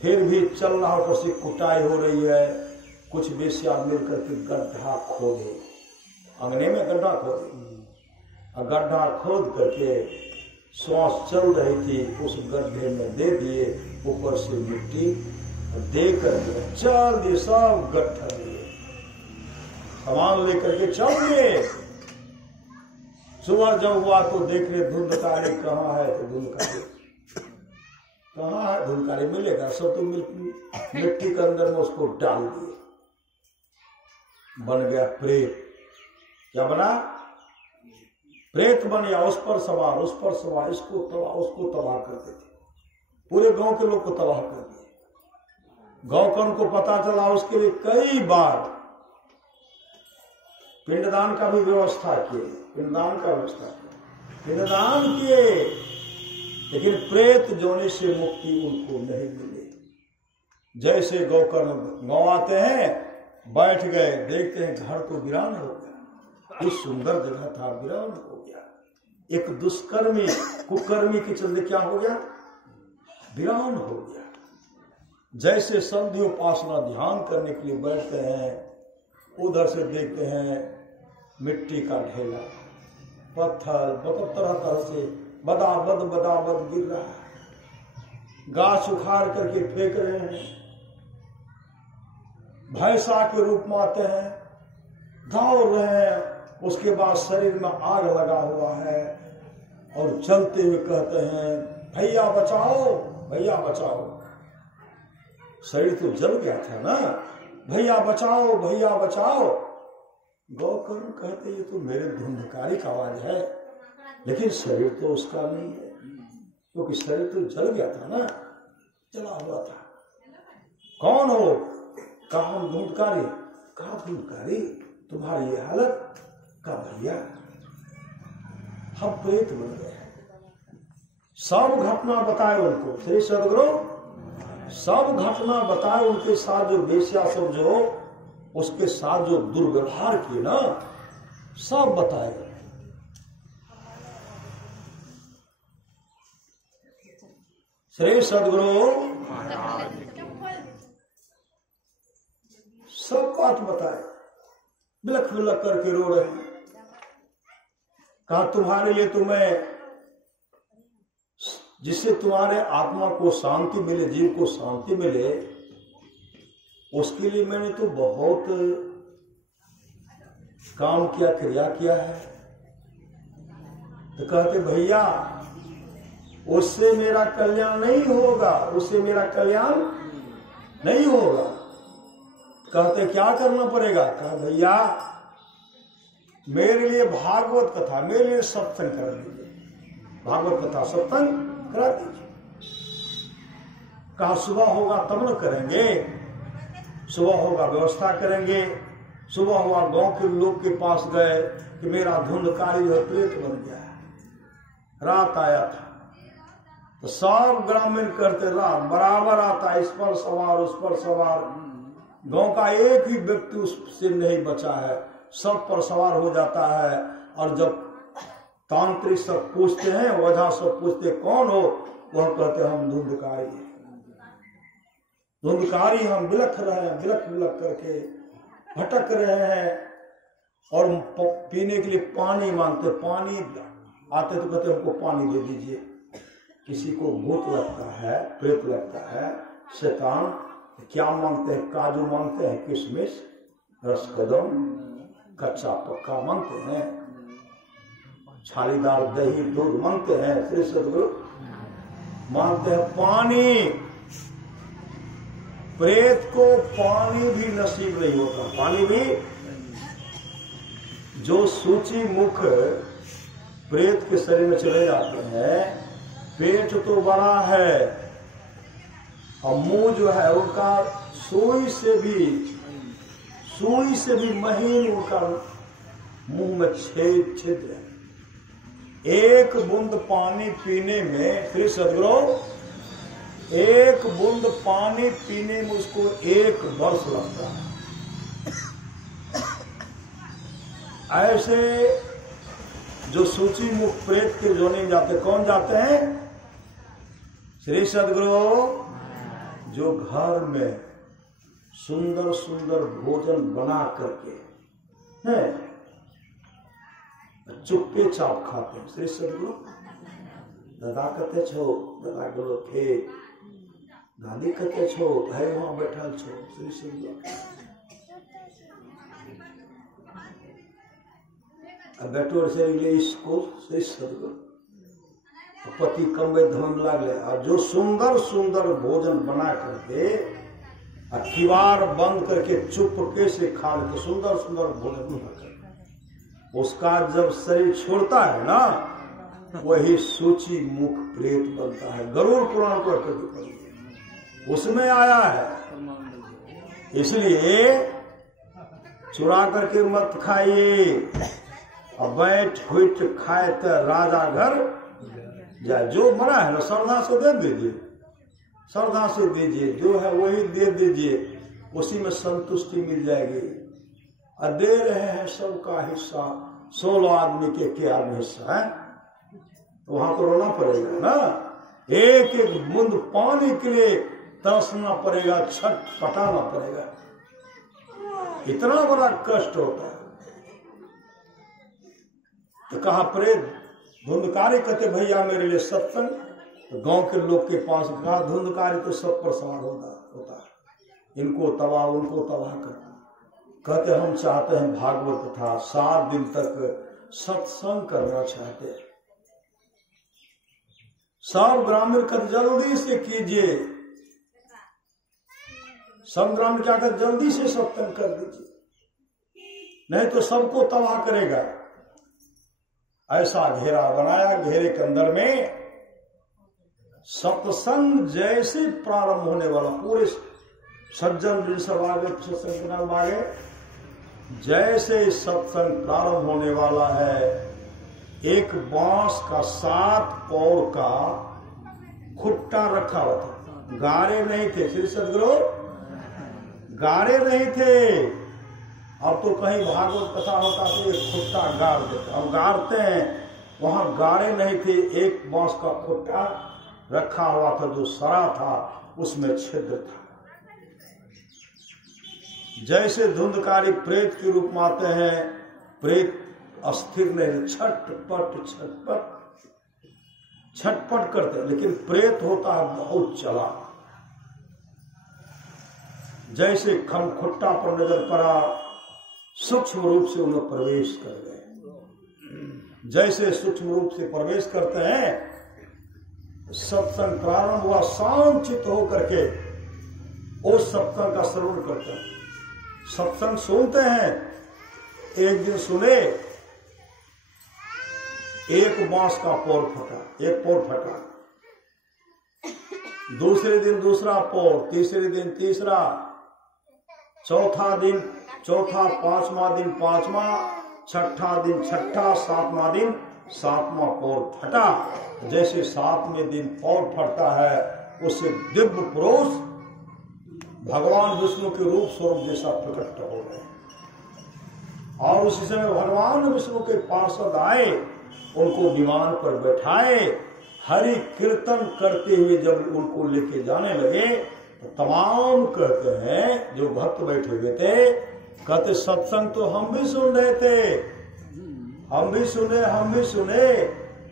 फिर भी चल रहा, ऊपर से कुटाई हो रही है। कुछ बेश्या मिलकर के गड्ढा खोदे, अंगने में गड्ढा खोदे, और गड्ढा खोद करके श्वास चल रही थी उस गड्ढे में दे दिए, ऊपर से मिट्टी दे करके चल दिए, सब गट्ठर लिए सामान लेकर के चल दिए। सुबह जब हुआ तो देख रहे धुंधकारी कहाँ है, तो धुंधकारी कहाँ है, धुंधकारी मिलेगा सब तो मिट्टी के अंदर में उसको डाल दिए, बन गया प्रेत। क्या बना? प्रेत बन गया, उस पर सवार, इसको तबाह, उसको तबाह करते थे, पूरे गांव के लोग को तबाह कर दिए। गांव का उनको पता चला, उसके लिए कई बार पिंडदान का भी व्यवस्था किए, पिंडदान किए, लेकिन प्रेत जोने से मुक्ति उनको नहीं मिली। जैसे गौकर्ण गांव आते हैं, बैठ गए, देखते हैं घर तो वीरान हो गया, इस सुंदर जगह था वीरान हो गया। एक दुष्कर्मी कुकर्मी के चलते क्या हो गया? वीरान हो गया। जैसे संधि उपासना ध्यान करने के लिए बैठते हैं, उधर से देखते हैं मिट्टी का ढेला, पत्थर, बहुत तरह तरह से बदाबद गिर रहा है, गाछ उखाड़ करके फेंक रहे हैं, भैंसा के रूप में आते हैं, दौड़ रहे हैं। उसके बाद शरीर में आग लगा हुआ है और चलते हुए कहते हैं भैया बचाओ, भैया बचाओ। शरीर तो जल गया था ना, भैया बचाओ, भैया बचाओ। गौकर्ण कहते ये तो मेरे धुंधकारी का आवाज है, लेकिन शरीर तो उसका नहीं है, क्योंकि शरीर तो जल गया था ना, जला हुआ था। कौन हो? कहा हम धुंधकारी। कहा धुंधकारी? तुम्हारी ये हालत? का भैया हम प्रेत बन गए। सब घटना बताए उनको, श्री सदगुरु सब घटना बताए। उनके साथ जो बेश्या सब जो उसके साथ जो दुर्व्यवहार किए ना, सब बताए। श्री सदगुरु सब बात बताए, बिलख बिलख करके रो रहे हैं। कहा तुम्हारे लिए तो मैं, जिससे तुम्हारे आत्मा को शांति मिले, जीव को शांति मिले, उसके लिए मैंने तो बहुत काम किया, क्रिया किया है। तो कहते भैया उससे मेरा कल्याण नहीं होगा, उससे मेरा कल्याण नहीं होगा। कहते क्या करना पड़ेगा? कहा भैया मेरे लिए भागवत कथा, मेरे लिए सत्संग करा दीजिए, भागवत कथा सत्संग करा दीजिए। कहा सुबह होगा तब न करेंगे, सुबह होगा व्यवस्था करेंगे, सुबह हुआ, गांव के लोग के पास गए कि मेरा धुंधकारी जो है प्रेत बन गया है। रात आया था तो सब ग्रामीण करते, रात बराबर आता, इस पर सवार उस पर सवार, गांव का एक ही व्यक्ति उससे नहीं बचा है, सब पर सवार हो जाता है। और जब तांत्रिक सब पूछते हैं, वजह सब पूछते कौन हो, वह कहते हम धुंधकारी हैं, धुंधकारी हम बिलख रहे हैं, बिलख बिलख करके भटक रहे हैं। और पीने के लिए पानी मांगते, पानी आते तो कहते हमको पानी दे दीजिए। किसी को भूत लगता है, प्रेत लगता है, शैतान, क्या मांगते हैं? काजू मांगते हैं, किशमिश, रसकदम, कच्चा पक्का मांगते हैं, छालीदार दही दूध मांगते हैं, श्री सदगुरु मांगते हैं पानी। प्रेत को पानी भी नसीब नहीं होता, पानी भी। जो सूची मुख प्रेत के शरीर में चले जाते हैं, पेट तो बड़ा है और मुंह जो है उनका सुई से भी महीन उनका मुंह में छिद्र है। एक बूंद पानी पीने में, श्री सदगुरु, एक बूंद पानी पीने में उसको 1 वर्ष लगता है। ऐसे जो सूची मुख प्रेत के जोने में जाते, कौन जाते हैं? श्री सदगुरु, जो घर में सुंदर सुंदर भोजन बना करके है, चुप्पे चाप खाते हैं। श्री सदगुरु, दादा कहते छो, दादा गुरु थे, दादी कहते छो, भाई वहां बैठल छो। श्री सदगुरु, अब बैठो से स्कूल, श्री सदगुरु, पति कमबे धम लागले, और जो सुंदर सुंदर भोजन बना करके और किवाड़ बंद करके चुपके से खा लेते, सुंदर सुंदर भोजन बना करके, उसका जब शरीर छोड़ता है ना, वही सूची मुख प्रेत बनता है। गरुड़ पुराण पर उसमें आया है। इसलिए चुरा करके मत खाइए, और बैठ हुट खाए तो राजा घर जाए। जो मरा है ना, श्रद्धा से दे दीजिए, श्रद्धा से दीजिए, जो है वही दे दीजिए, उसी में संतुष्टि मिल जाएगी। और दे रहे हैं सबका हिस्सा, 16 आदमी के क्या हिस्सा है, तो वहां तो रोना पड़ेगा ना। एक एक बूंद पानी के लिए तरसना पड़ेगा, छटपटाना पड़ेगा, इतना बड़ा कष्ट होता है। तो कहा प्रेत, धुंधकारी कहते भैया मेरे लिए सत्संग। तो गांव के लोग के पास कहा, धुंधकारी तो सब पर सवार होता है, इनको तबाह उनको तबाह कर। कहते हम चाहते हैं भागवत कथा 7 दिन तक सत्संग करना चाहते हैं। सब ग्रामीण कर जल्दी से कीजिए, सब ग्रामीण क्या कर जल्दी से सत्संग कर दीजिए, नहीं तो सबको तबाह करेगा। ऐसा घेरा बनाया, घेरे के अंदर में सत्संग जैसे प्रारंभ होने वाला, पूरे सज्जन सब आगे सत्संग के नाम आगे, जैसे सत्संग प्रारंभ होने वाला है, एक बांस का 7 पौर का खुट्टा रखा हुआ था। गाड़े नहीं थे, श्री सदगुरु, गाड़े नहीं थे। अब तो कहीं भागवत कथा होता तो एक खुट्टा गाड़ देते, अब गाड़ते हैं, वहां गाड़े नहीं थे। एक बांस का खुट्टा रखा हुआ था, जो सरा था उसमें छिद्र था। जैसे धुंधकारी प्रेत के रूप में आते हैं, प्रेत अस्थिर नहीं, छटपट छटपट छटपट करते हैं, लेकिन प्रेत होता है बहुत चला। जैसे खमखुट्टा पर नजर पड़ा, सूक्ष्म रूप से उन्हें प्रवेश कर गए। जैसे सूक्ष्म रूप से प्रवेश करते हैं, सत्संग प्रारंभ हुआ, शांत चित्त होकर के उस सत्संग का श्रवण करते हैं। सत्संग सुनते हैं। एक दिन सुने, एक बांस का पौर फटा, एक पौर फटा, दूसरे दिन दूसरा पौर, तीसरे दिन तीसरा, चौथा दिन चौथा, पांचवा दिन पांचवा, छठा दिन छठा, सातवां दिन सातवां पौर फटा। जैसे सातवें दिन पौर फटता है उससे दिव्य पुरुष भगवान विष्णु के रूप स्वरूप जैसा प्रकट हो गए। और उसी समय भगवान विष्णु के पार्षद आए, उनको विमान पर बैठाए, हरि कीर्तन करते हुए जब उनको लेके जाने लगे तो तमाम कहते हैं जो भक्त बैठे हुए थे, कहते सत्संग तो हम भी सुन रहे थे, हम भी सुने,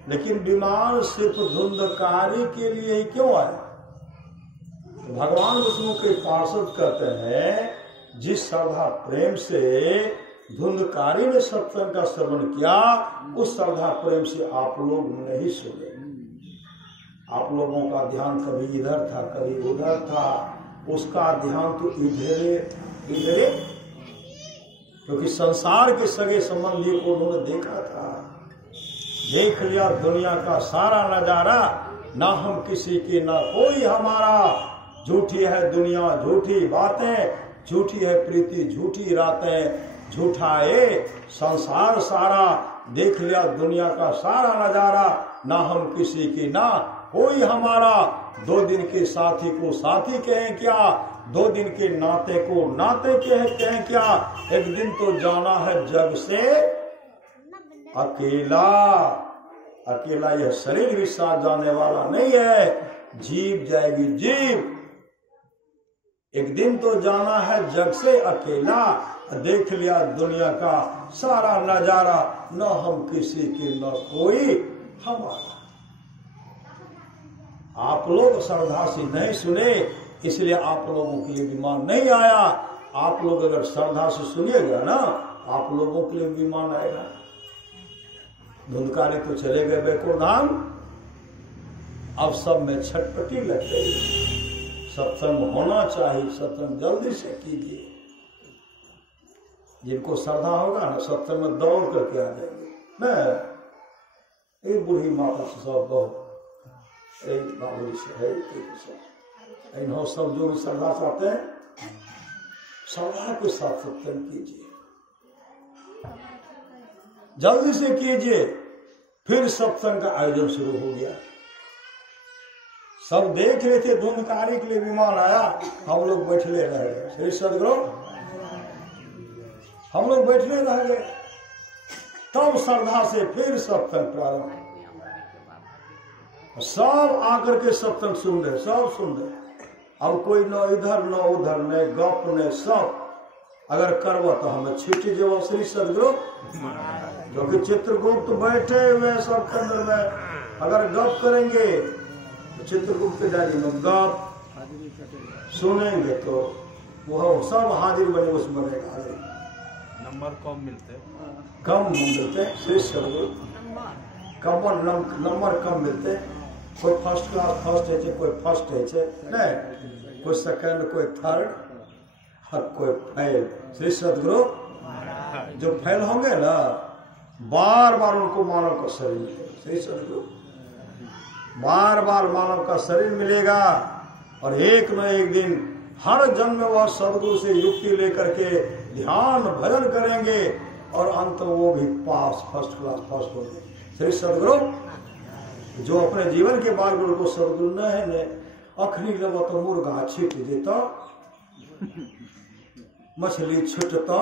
लेकिन विमान सिर्फ धुंधकारी के लिए ही क्यों आया? तो भगवान विष्णु के पार्षद कहते हैं जिस श्रद्धा प्रेम से धुंधकारी ने सत्संग का श्रवण किया, उस श्रद्धा प्रेम से आप लोग नहीं सुने। आप लोगों का ध्यान कभी इधर था कभी उधर था, उसका ध्यान तो इधरे, क्योंकि संसार के सगे संबंधी को उन्होंने देखा था, देख लिया दुनिया का सारा नजारा, ना हम किसी की ना कोई हमारा, झूठी है दुनिया झूठी बातें, झूठी है प्रीति झूठी रातें, झूठा है संसार सारा, देख लिया दुनिया का सारा नजारा, ना हम किसी की ना कोई हमारा। 2 दिन के साथी को साथी कहें क्या, 2 दिन के नाते को नाते कहें क्या, एक दिन तो जाना है जग से अकेला। अकेला यह शरीर भी साथ जाने वाला नहीं है, जीव जाएगी जीव। एक दिन तो जाना है जग से अकेला, देख लिया दुनिया का सारा नजारा, न हम किसी की न कोई हमारा। आप लोग श्रद्धा से नहीं सुने, इसलिए आप लोगों के लिए विमान नहीं आया। आप लोग अगर श्रद्धा से सुनिएगा ना, आप लोगों के लिए विमान आएगा। धुंधकारी तो चले गए बैकुंठ धाम, अब सब में छटपटी लग गई। सत्संग होना चाहिए, सत्संग जल्दी से कीजिए। जिनको श्रद्धा होगा ना, सत्संग में दौड़ करके आ जाएंगे। न एक बूढ़ी माता से सब बहुत बाबू से है, इन सब जो भी श्रद्धा चाहते हैं, श्रद्धा के साथ सत्संग कीजिए, जल्दी से कीजिए। फिर सत्संग का आयोजन शुरू हो गया। सब देख रहे थे धुंधकारी के लिए विमान आया, हम लोग बैठले रह गए। श्री सदगुरु हम लोग बैठले रह गए। तब श्रद्धा से फिर सत्संग प्रारंभ। सब आकर के सत्संग सुन रहे, सब सुन रहे। अब कोई न इधर न उधर, न गप न सब। अगर करवा तो हमें छुट्टी जो श्री सदगुरु, जो कि चित्रगुप्त बैठे हुए सब केंद्र में, अगर गप करेंगे तो चित्रगुप्त के डायरी में गप सुनेंगे तो वह सब हाजिर बने, उस बनेगा। नंबर कम मिलते श्री सदगुरु, नंबर कम मिलते। कोई फर्स्ट क्लास फर्स्ट है, कोई फर्स्ट है नहीं, कोई सेकंड, कोई थर्ड, और कोई फेल। श्री सदगुरु जो फेल होंगे ना, बार बार उनको मानव का शरीर मिलेगा। श्री सदगुरु बार बार मानव का शरीर मिलेगा, और एक न एक दिन हर जन्म में वह सदगुरु से युक्ति लेकर के ध्यान भजन करेंगे, और अंत वो भी पास फर्स्ट क्लास फर्स्ट होंगे। श्री सदगुरु जो अपने जीवन के बाद को सदगुरु न है ने अखनी लब तो मुर्गा छीट देता, मछली छुटता,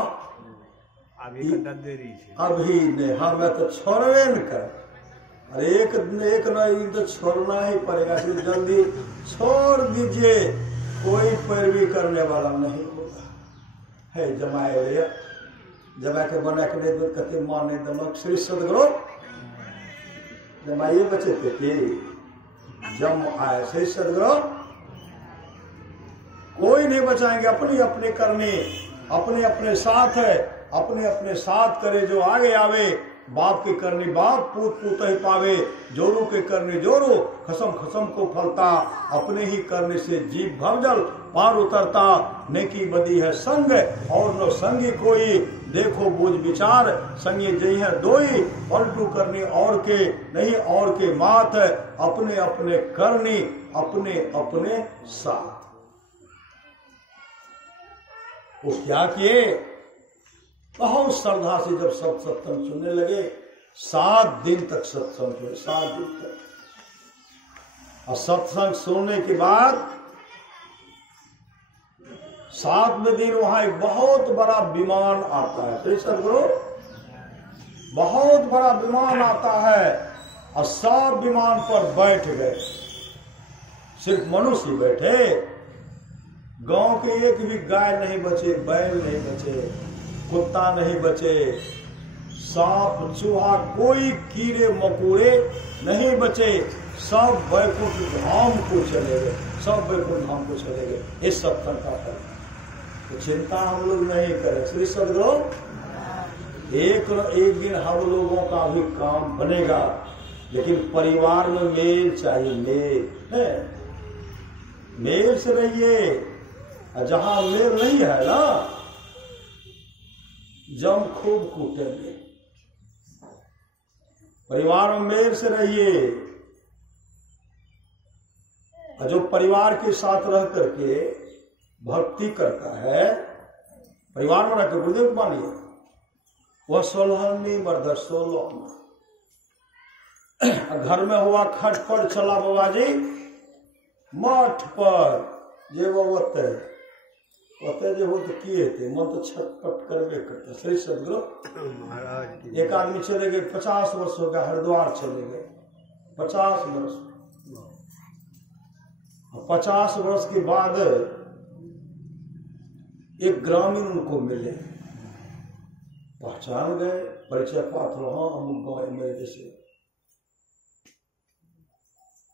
अभी ने हमें तो छोड़वे न कर। अरे एक न तो छोड़ना ही पड़ेगा, जल्दी छोड़ दीजिए, कोई पैरवी करने वाला नहीं होगा। है जमाए जमा के बना के नहीं कहते माने दमक। श्री सदगुरु जमाइए बचे थे कि जम आए। श्री सदगुरु कोई नहीं बचाएंगे, अपनी अपनी करनी, अपने अपने साथ है, अपने अपने साथ करे जो आगे आवे। बाप की करनी बाप, पूत पूत ही पावे, जोरू के करनी जोरू, खसम खसम को फलता, अपने ही करने से जीव भवजल पार उतरता। नेकी बदी है संग और न संगी कोई, देखो बुझ विचार संगी जई है दोई, पलटू करनी और के नहीं और के मात, अपने अपने करनी अपने अपने साथ। वो क्या किए, बहुत श्रद्धा से जब सब सत्संग सुनने लगे, 7 दिन तक सत्संग हुए, 7 दिन तक। और सत्संग सुनने के बाद 7वें दिन वहां एक बहुत बड़ा विमान आता है। श्री सदगुरु, बहुत बड़ा विमान आता है और सब विमान पर बैठ गए। सिर्फ मनुष्य बैठे, गांव के एक भी गाय नहीं बचे, बैल नहीं बचे, कुत्ता नहीं बचे, सांप चूहा कोई कीड़े मकोड़े नहीं बचे। सब वैकुंठ धाम को चले गए, सब वैकुंठ धाम को चले गए। इस सत्संग का फल, तो चिंता हम लोग नहीं करें। श्री सदगुरु, एक दिन हम लोगों का भी काम बनेगा, लेकिन परिवार में मेल चाहिए, मेल है, मेल से रहिए। जहां मेल नहीं है ना, जम खूब कूटेंगे। परिवार में मेल से रहिए। और जो परिवार के साथ रह करके भक्ति करता है, परिवार में रहकर गुरुदेव मानिए, वह 16 मर्द 16। घर में हुआ खटपट, चला बाबा जी मठ पर जे वो होते जो हो तो किए थे, मन तो छटपट करबे करता। श्री सदगुरु, एक आदमी चले गए, 50 वर्ष हो गया, हरिद्वार चले गए, 50 वर्ष। 50 वर्ष के बाद एक ग्रामीण उनको मिले, पहचान गए, परिचय पात्र, हाँ हम गाँव में जैसे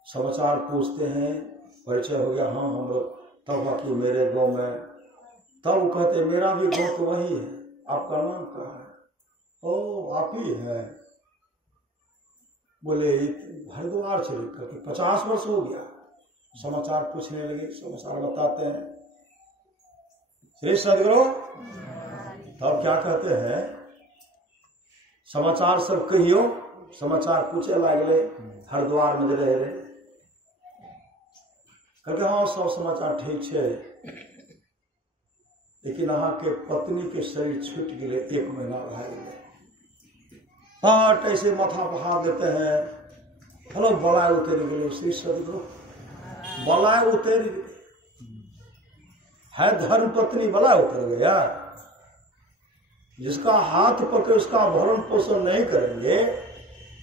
समाचार पूछते हैं, परिचय हो गया, हाँ हम लोग, तब बाकी मेरे गांव में, तब वो कहते मेरा भी गांव तो वही है, आपका नाम क्या है? ओ आप ही है। बोले हरिद्वार चले करके 50 वर्ष हो गया। समाचार पूछने लगे, समाचार बताते हैं। श्री सदगुरु, तब क्या कहते हैं, समाचार सब कहियो, समाचार पूछे लागले, हरिद्वार में रहे रहे, कहते हाँ सब समाचार ठीक है, लेकिन अहाँ के पत्नी के शरीर छूट गए, 1 महीना रह गए। पाट ऐसे माथा बहा देते हैं, हेलो बलाय उतर गए। श्री सदगुरु, बलाय उतर है, धर्म पत्नी बलाय उतर गया। जिसका हाथ पकड़ उसका भरण पोषण नहीं करेंगे,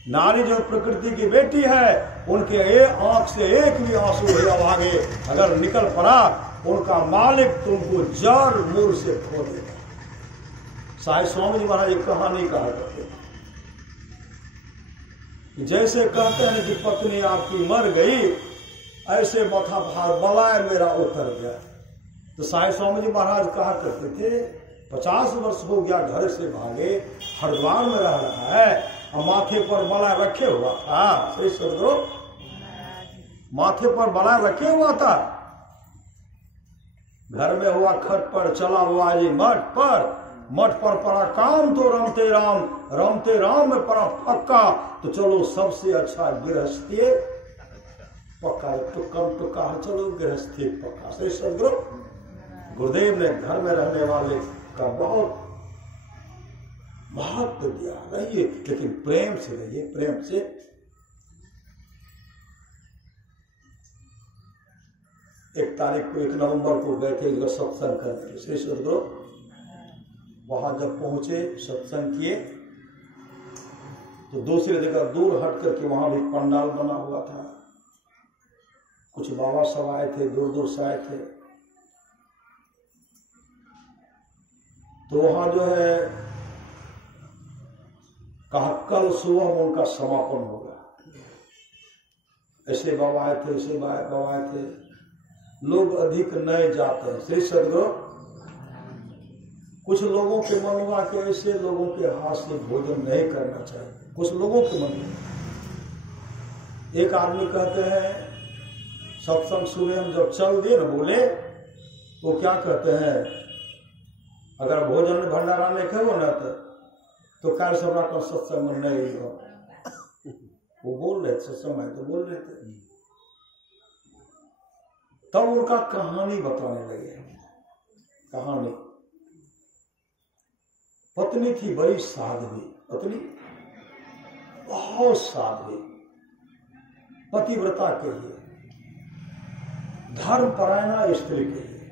नारी जो प्रकृति की बेटी है, उनके आंख से एक भी आंसू आगे अगर निकल पड़ा, उनका मालिक तुमको जड़ मूल से खो देगा। साईं स्वामी जी महाराज एक कहानी कहा करते, जैसे कहते हैं कि पत्नी आपकी मर गई, ऐसे माथा भार बलाय मेरा उतर गया। तो साईं स्वामी जी महाराज कहा करते थे, 50 वर्ष हो गया घर से भागे, हरिद्वार में रह रहा है और माथे पर बलाय रखे हुआ था। श्री सदगुरु, माथे पर बलाय रखे हुआ था। घर में हुआ खटपट, चला हुआ जी मठ पर पड़ा काम, तो रमते राम में पड़ा पक्का। तो चलो सबसे अच्छा गृहस्थी पक्का, टुक्का चलो गृहस्थी पक्का। श्री सदगुरु, गुरुदेव ने घर में रहने वाले का बहुत महत्व दिया। रहिए, लेकिन प्रेम से रहिए, प्रेम से। एक तारीख को 1 नवंबर को गए थे सत्संग करने। श्री सदगुरु, वहां जब पहुंचे, सत्संग किए, तो दूसरी जगह दूर हट करके वहां भी पंडाल बना हुआ था। कुछ बाबा सब आए थे, दूर दूर से आए थे। तो वहां जो है कहा कल सुबह में उनका समापन होगा। ऐसे बाबा आए थे, ऐसे बाबा आए थे। लोग अधिक नहीं जाते हैं। श्री सदगुरु, कुछ लोगों के मन हुआ कि ऐसे लोगों के हाथ से भोजन नहीं करना चाहिए, कुछ लोगों के मन में। एक आदमी कहते हैं, सत्संग सुने हम जब चल दिए न बोले, तो क्या कहते हैं, अगर भोजन भंडारा नहीं करो ना तो कार्य सभा का सत्संग में नहीं हो। वो बोल रहे थे, सत्संग में तो बोल रहे थे। तब उनका कहानी बताने लगे। कहानी पत्नी थी बड़ी साध्वी, पत्नी बहुत साध्वी, पतिव्रता के लिए, धर्मपरायणा स्त्री के लिए,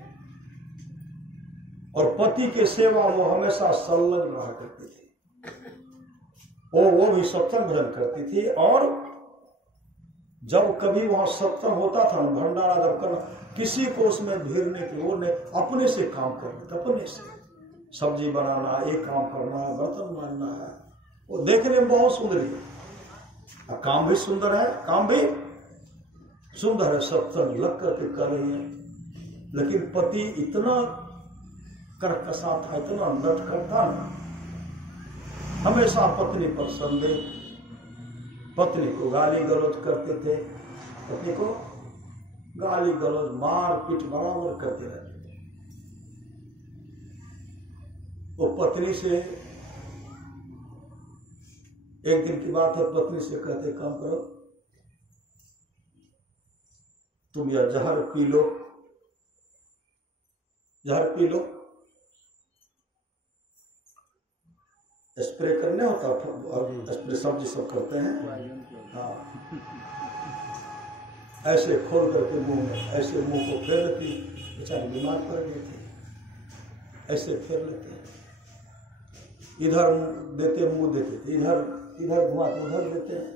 और पति के सेवा वो हमेशा संलग्न रहा करती थी। वो भी सत्संग भजन करती थी, और जब कभी वहां सत्संग होता था ना, भंडारा जब करना, किसी को उसमें भिड़ने की वो नहीं, अपने से काम करना, अपने से सब्जी बनाना, एक काम करना, बर्तन मारना है। वो देखने में बहुत सुंदर है, काम भी सुंदर है, काम भी सुंदर है, सत्संग लग करके कर रही है। लेकिन पति इतना कर्कशा था, इतना नटखट था ना, हमेशा पत्नी पर संदेह, पत्नी को गाली गलौज करते थे, पत्नी को गाली गलौज मार पीट बराबर करते रहते थे। वो पत्नी से एक दिन की बात है, पत्नी से कहते काम करो, तुम यह जहर पी लो, जहर पी लो, स्प्रे करने होता, स्प्रे सब्जी सब करते हैं, हाँ, ऐसे खोल करके मुंह में, ऐसे मुंह को फेर लेती, बेचारी बीमार पड़ गई थी, ऐसे फेर लेते हैं, इधर देते, मुंह देते थे, इधर घुमा तो उधर देते हैं,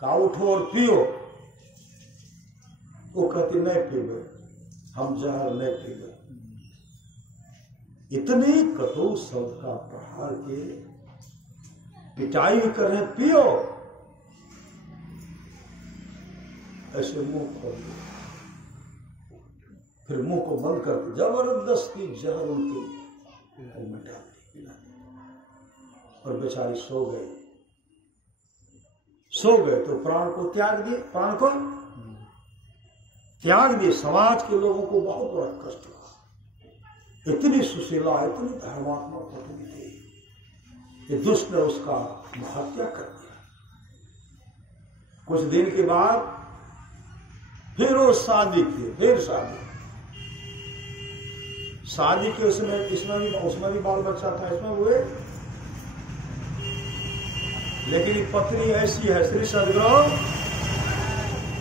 कहा उठो और पियो, वो कहती नहीं पीबे, हम जहर नहीं पीबे। इतनी कटु शब्द का प्रहार के पिटाई भी कर रहे, पियो, ऐसे मुंह खोल दिया, फिर मुंह को बंद करके जबरदस्ती जहर उनके मुंह में डाल दी, और बेचारी सो गए तो प्राण को त्याग दिए, प्राण को त्याग दिए। समाज के लोगों को बहुत बड़ा कष्ट हुआ, इतनी सुशीला, इतनी धर्मात्मा पत्नी थी, ये दुष्ट ने उसका हत्या कर दिया। कुछ दिन के बाद फिर वो शादी की, फिर शादी के उसमें भी बाल बच्चा था, इसमें हुए, लेकिन पत्नी ऐसी है, श्री सदगुरु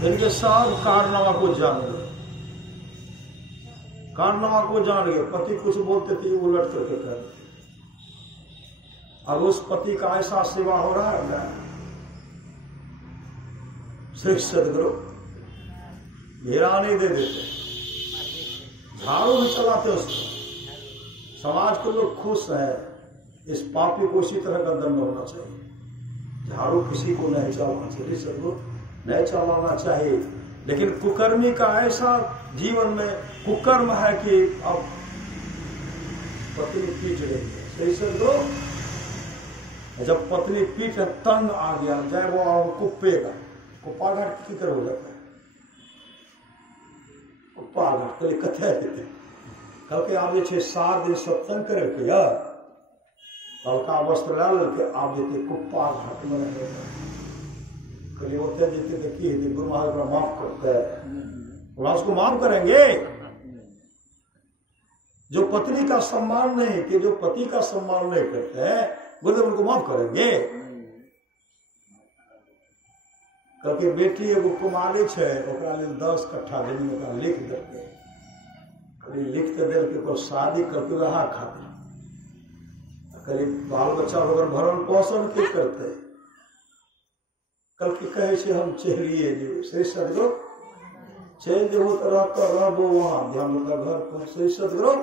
इनके सब कारनामा को जान गए, पति कुछ बोलते थे उलट करके करते, अब उस पति का ऐसा सेवा हो रहा है, श्री सदगुरु घेरा नहीं दे देते, झाड़ू भी चलाते उसको, समाज के लोग खुश है, इस पापी को इसी तरह का दंड होना चाहिए, झाड़ू किसी को नहीं चलाना चाहिए, सदगुरु नहीं चलाना चाहिए। लेकिन कुकर्मी का ऐसा जीवन में कुकर्म है कि अब पत्नी पीट रही है, सही सदगुरु, जब पत्नी पीठ तंग आ गया, चाहे वो कुप्पेगा, कुप्पा घाट की तरह हो जाता है, कुप्पा घाट कल कथे कल के आप 6-7 दिन सत्संग करे भैया, हल्का वस्त्र ला लेके आप देते कुप्पा घाट में रहेगा, कल होते देते देखिए गुरु महाराज माफ करते हैं, उसको माफ करेंगे। जो पत्नी का सम्मान नहीं कि जो पति का सम्मान नहीं करते हैं, गुरुदेव उनको माफ करेंगे। क्योंकि बेटी एगो कुमारी है, 10 कट्ठा जमीन लिख देते, लिख के दे शादी करके रहा खातिर, करीब बाल बच्चा वगैरह भरण पोषण के करते, कल के कहे से हम चलिए जो श्री सदगुरु चल जो तो रहता रहो वहां ध्यान होता घर पर, श्री सदगुरु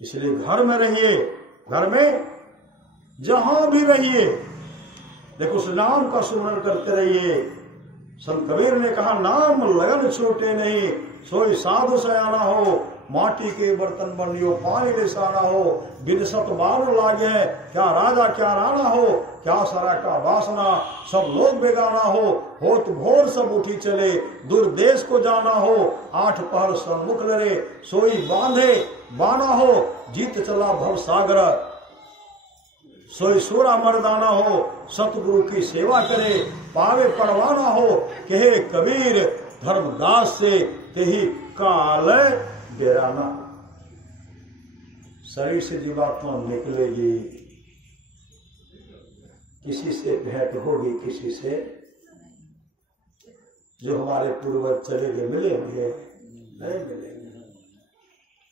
इसलिए घर में रहिए, घर में जहां भी रहिए, देखो उस नाम का सुमरण करते रहिए। संत कबीर ने कहा नाम लगन छोटे नहीं, सोई साधु सयाना हो, माटी के बर्तन बनियो पानी निशाना हो, बिन सत बार लागे क्या राजा क्या राणा हो, क्या सरा का वासना सब लोग बेगाना हो तो भोर सब उठी चले, दूर देश को जाना हो, 8 पहर सन्मुख लरे, सोई बांधे बाना हो, जीत चला भव सागर, सोई सोरा मर्दाना हो, सतगुरु की सेवा करे, पावे परवाना हो, कहे कबीर धर्मदास से तेही काल बेराना। शरीर से जीवात्मा निकलेगी, किसी से भेंट होगी, किसी से जो हमारे पूर्वज चले गए मिलेंगे? नहीं मिलेंगे,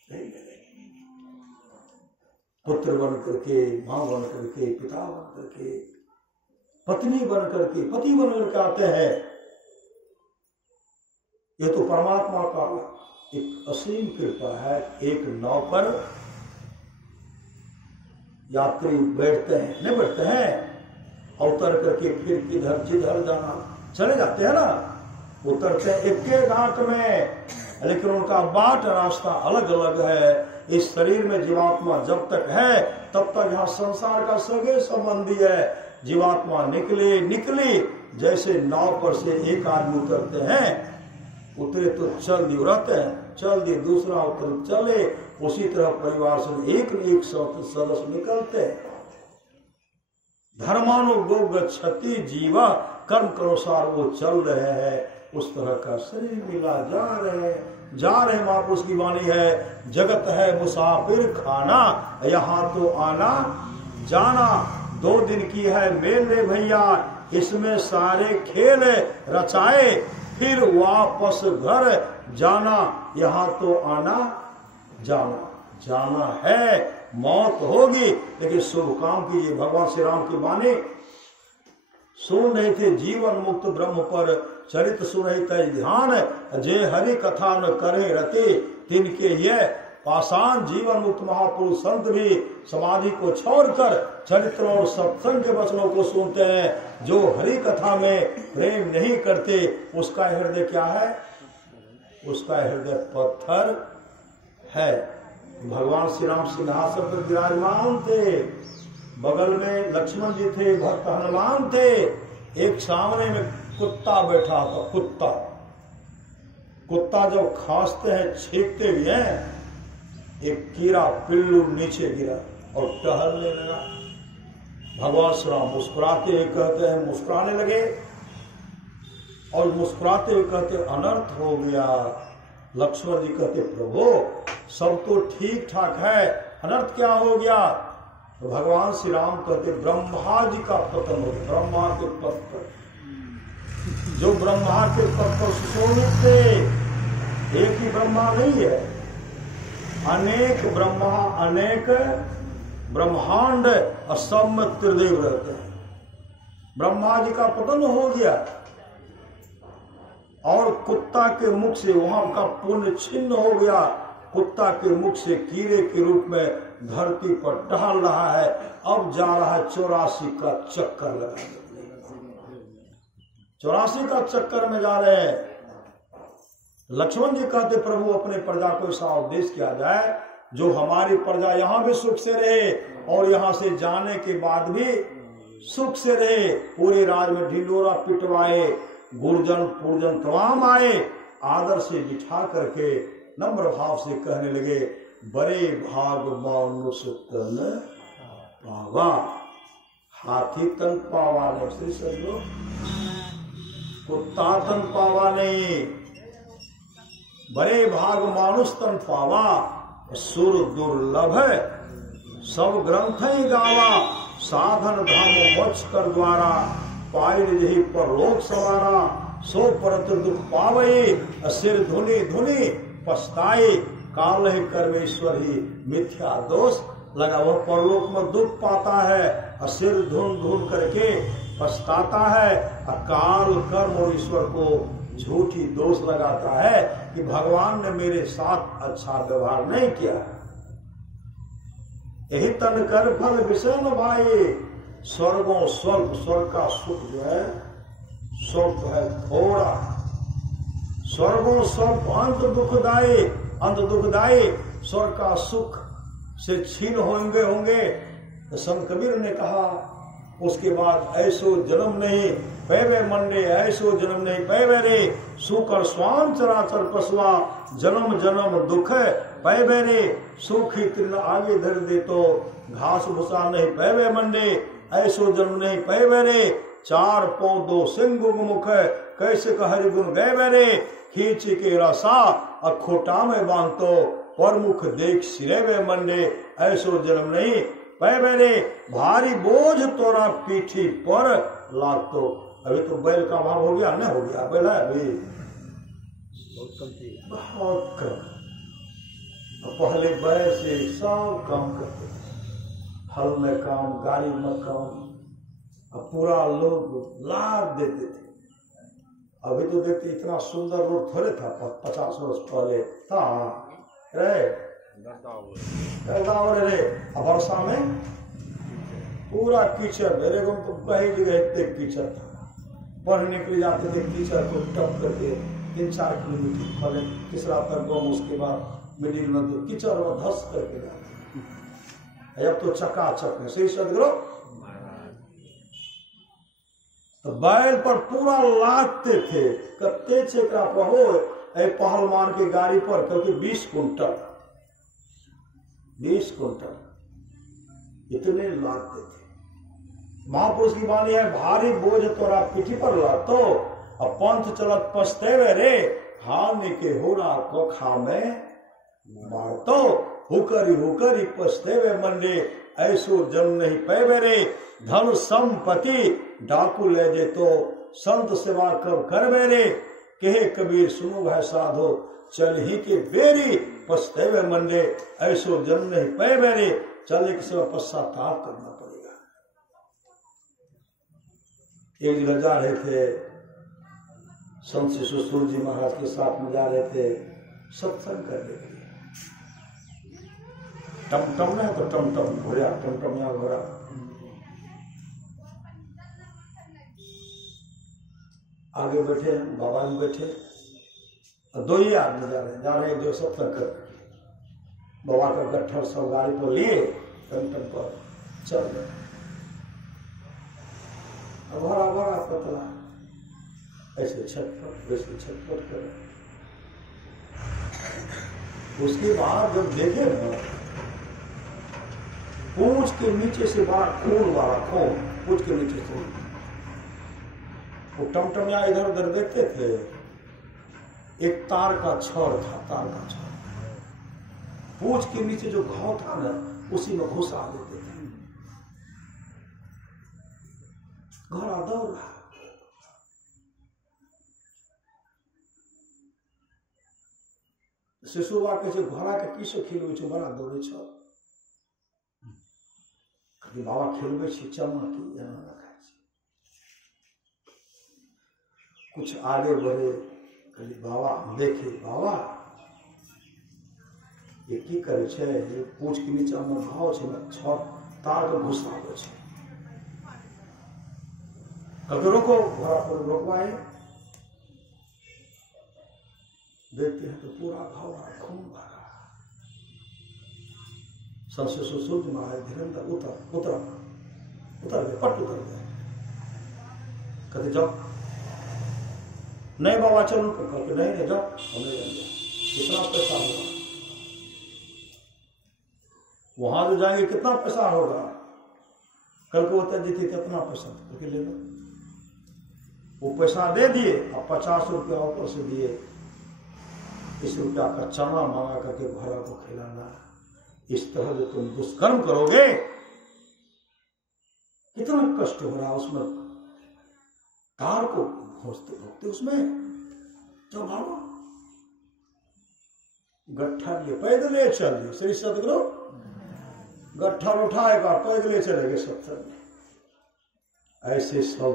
नहीं मिलेंगे। पुत्र बन करके, मां बन करके, पिता बन करके, पत्नी बन करके, पति बन करके आते हैं। ये तो परमात्मा का एक असीम कृपा है। एक नाव पर यात्री बैठते हैं, नहीं बैठते हैं, उतर करके फिर किधर जिधर जाना चले जाते हैं ना, उतरते हैं एक के घाट में, लेकिन उनका बाट रास्ता अलग अलग है। इस शरीर में जीवात्मा जब तक है तब तक यहाँ संसार का सगे संबंधी है। जीवात्मा निकली जैसे नाव पर से एक आदमी उतरते हैं, उतरे तो चल दिए रहते हैं, चल दिए दूसरा उतर चले, उसी तरह परिवार से एक न एक सदस्य निकलते हैं। धर्मानुगो गच्छति जीवा, कर्म के अनुसार वो चल रहे हैं। उस तरह का शरीर मिला, जा रहे हैं। महापुरुष की वाणी है, जगत है मुसाफिर खाना, यहाँ तो आना जाना। 2 दिन की है मेले भैया, इसमें सारे खेल रचाए, फिर वापस घर जाना। यहाँ तो आना जाना है, मौत होगी, लेकिन शुभ काम कीजिए। भगवान श्री राम की वाणी सुन रहे थे, जीवन मुक्त ब्रह्म पर चरित सुनहि तै ध्यान, जे हरि कथा न करे रते, तिनके ये पाषाण। जीवन मुक्त महापुरुष संत भी समाधि को छोड़कर चरित्र और सत्संग के वचनों को सुनते हैं। जो हरि कथा में प्रेम नहीं करते, उसका हृदय क्या है? उसका हृदय पत्थर है। भगवान श्री राम सिंहासन पर विराजमान थे, बगल में लक्ष्मण जी थे, भक्त हनुमान थे, एक सामने में कुत्ता बैठा था। कुत्ता जब खांसते हैं, छींकते भी हैं, एक कीड़ा पिल्लू नीचे गिरा और टहलने लगा। भगवान श्री राम मुस्कुराते हुए कहते हैं, मुस्कुराने लगे और मुस्कुराते हुए कहते अनर्थ हो गया। लक्ष्मण जी कहते प्रभु सब तो ठीक ठाक है, अनर्थ क्या हो गया? तो भगवान श्री राम कहते ब्रह्मा जी का पतन हो, ब्रह्मा के पद पर, जो ब्रह्मा के पद पर सुशोभित थे। एक ही ब्रह्मा नहीं है, अनेक ब्रह्मा, अनेक ब्रह्मांड, सब में त्रिदेव रहते हैं। ब्रह्मा जी का पतन हो गया और कुत्ता के मुख से वहां का पुण्य छिन्न हो गया। कुत्ता के मुख से कीड़े के रूप में धरती पर टहल रहा है। अब जा रहा है 84 का चक्कर लगा, 84 का चक्कर में जा रहे हैं। लक्ष्मण जी कहते प्रभु अपने प्रजा को ऐसा उपदेश किया जाए जो हमारी प्रजा यहाँ भी सुख से रहे और यहाँ से जाने के बाद भी सुख से रहे। पूरे राज में ढिंडोरा पिटवाए, गुरजन पूर्जन तमाम आए, आदर से बिठा करके नम्र भाव से कहने लगे बड़े भाग मानुष तन पावा, हाथी तन पावा नहीं, श्री सजो कुत्ता तन पावा नहीं, बड़े भाग मानुष तन पावा, सुर दुर्लभ सब ग्रंथ ही गावा, साधन धाम मोक्ष कर द्वारा, पाई यही पर लोक सवारा, सो परत दुख पावई, सिर धुनी धुनी पछताए, काल ही कर्मेश्वर ही मिथ्या दोष लगा। वह परलोक में दुख पाता है, सिर धुन धुन करके पछताता है, काल कर्म और ईश्वर को झूठी दोष लगाता है कि भगवान ने मेरे साथ अच्छा व्यवहार नहीं किया। यही तन कर फल विषम भाई, स्वर्गों स्वर्ग, स्वर्ग का सुख जो है स्वल्प है, थोड़ा। स्वर्गों स्वल्प अंत दुखदायी, स्वर्ग का सुख से छीन होंगे। तो संत कबीर ने कहा उसके बाद ऐसो जन्म नहीं पैवे मंडे, ऐसो जन्म नहीं पैवे रे, सुकर स्वाम चराचर पशुआ, जन्म जन्म दुख पैवे रे, सुखी तृण आगे धर दे तो घास भूसा नहीं पैवे मंडे, ऐसो जन्म नहीं पैवे रे, 4 पांव 2 सिंह मुख कैसे का हरि गुण गए रे, खींच के रसा अखोटा में बांधतो, परमुख देख सिरे वे मंडे, ऐसो जन्म नहीं पै मेरे, भारी बोझ तोरा पीठी पर लाद। तो अभी तो बैल का अभाव हो गया, नहीं हो गया बैल है अभी बहुत कम। पहले बैल से सब काम करते थे, हल में काम, गाड़ी में काम, अब पूरा लोग लाद देते थे। अभी तो देखते इतना सुंदर रोड थोड़े था 50 वर्ष पहले था रे, अब वर्षा में पूरा कीचड़, मेरे को तो कई जगह इतने कीचड़ था, पढ़ने के लिए जाते थे कीचड़ को टप करके 3-4 किलोमीटर पहले तीसरा तक गाँव, उसके बाद मिडिल में तो कीचड़ में धस करके जाते। अब तो चकाचक है, सही सदगुरु। तो बैल पर पूरा लादते थे, कत्ते चेकरा पहो पहलवान की गाड़ी पर, क्योंकि 20 कुंटल इतने लादते थे। महापुरुष की वाणी है, भारी बोझ तोरा पीठी पर लातो, अब पंथ चलत पछतेवे रे, हानि के होरा कोखा में मारतो, हुकरी पछतेवे मंडे, ऐसो जन्म नहीं पैवे रे, धन संपत्ति डाकू ले जे तो, संत सेवा कब करवे रे, कहे कबीर सुनो है साधो, चल ही के बेरी पछतेवे मंडे, ऐसो जन्म नहीं पैवे रे, चलने के सेवा पश्चाताप करना पड़ेगा। एक जगह जा रहे थे, संत शिशुसूर जी महाराज के साथ में जा रहे थे सत्संग करने के लिए। टमटम में तो टमटम घोड़ा, टमटम यहाँ घोड़ा, आगे बैठे बाबा में बैठे, और 2 ही आदमी जा रहे हैं जो सत्संग कर, बाबा का गट्ठर सब गाड़ी पर लिए टमटम पर चल गए। भरा पतला ऐसे छटपट वैसे छटपट कर। उसके बाद जब देखे ना, पूंछ के नीचे से बड़ा खून वाला खून, पूंछ के नीचे से वो टमटम यहाँ इधर उधर देखते थे, एक तार का छड़ था, तार का छड़ पूंछ के नीचे जो घाव था ना, उसी में घुसा देते थे। घोड़ा दौड़ रहा, शिशुबा कहे घोड़ा के किसो खिलबै छै, बड़ा दौड़े छ, बाबा खिलबै छै चमा की एना रखा छै। कुछ आगे बढ़े, कहली बाबा देखे, बाबा ये की करे छै, ये पूंछ के नीचा में घाव छै, छड़ तार के घुसावे छै। कभी रोको, घोड़ा पर रोकवाए, देखते हैं तो पूरा घाव खून भरा। संत शिशुसूर जी महाराज धीरेन्द्र उतर गए, पट उतर गए। कहते जाओ, नहीं बाबा चलो, कहते नहीं जाओ, हम नहीं जाएंगे, कितना पैसा होगा वहां जो जाएंगे, कितना पैसा होगा, कल को होता जीते कितना पैसा, करके ले लो। वो पैसा दे दिए, अब 50 रुपया ऊपर से दिए, 20 रुपया का चना मांगा करके घोड़ा को खिलाना। इस तरह जो तुम दुष्कर्म करोगे, कितना कष्ट हो रहा उसमें, कार को भोगते उसमें, जो भागो गट्ठा लिए पैदल चल दिए। श्री सदगुरु गट्ठा उठाएगा, पैदल चलेंगे सत्संग में। ऐसे सब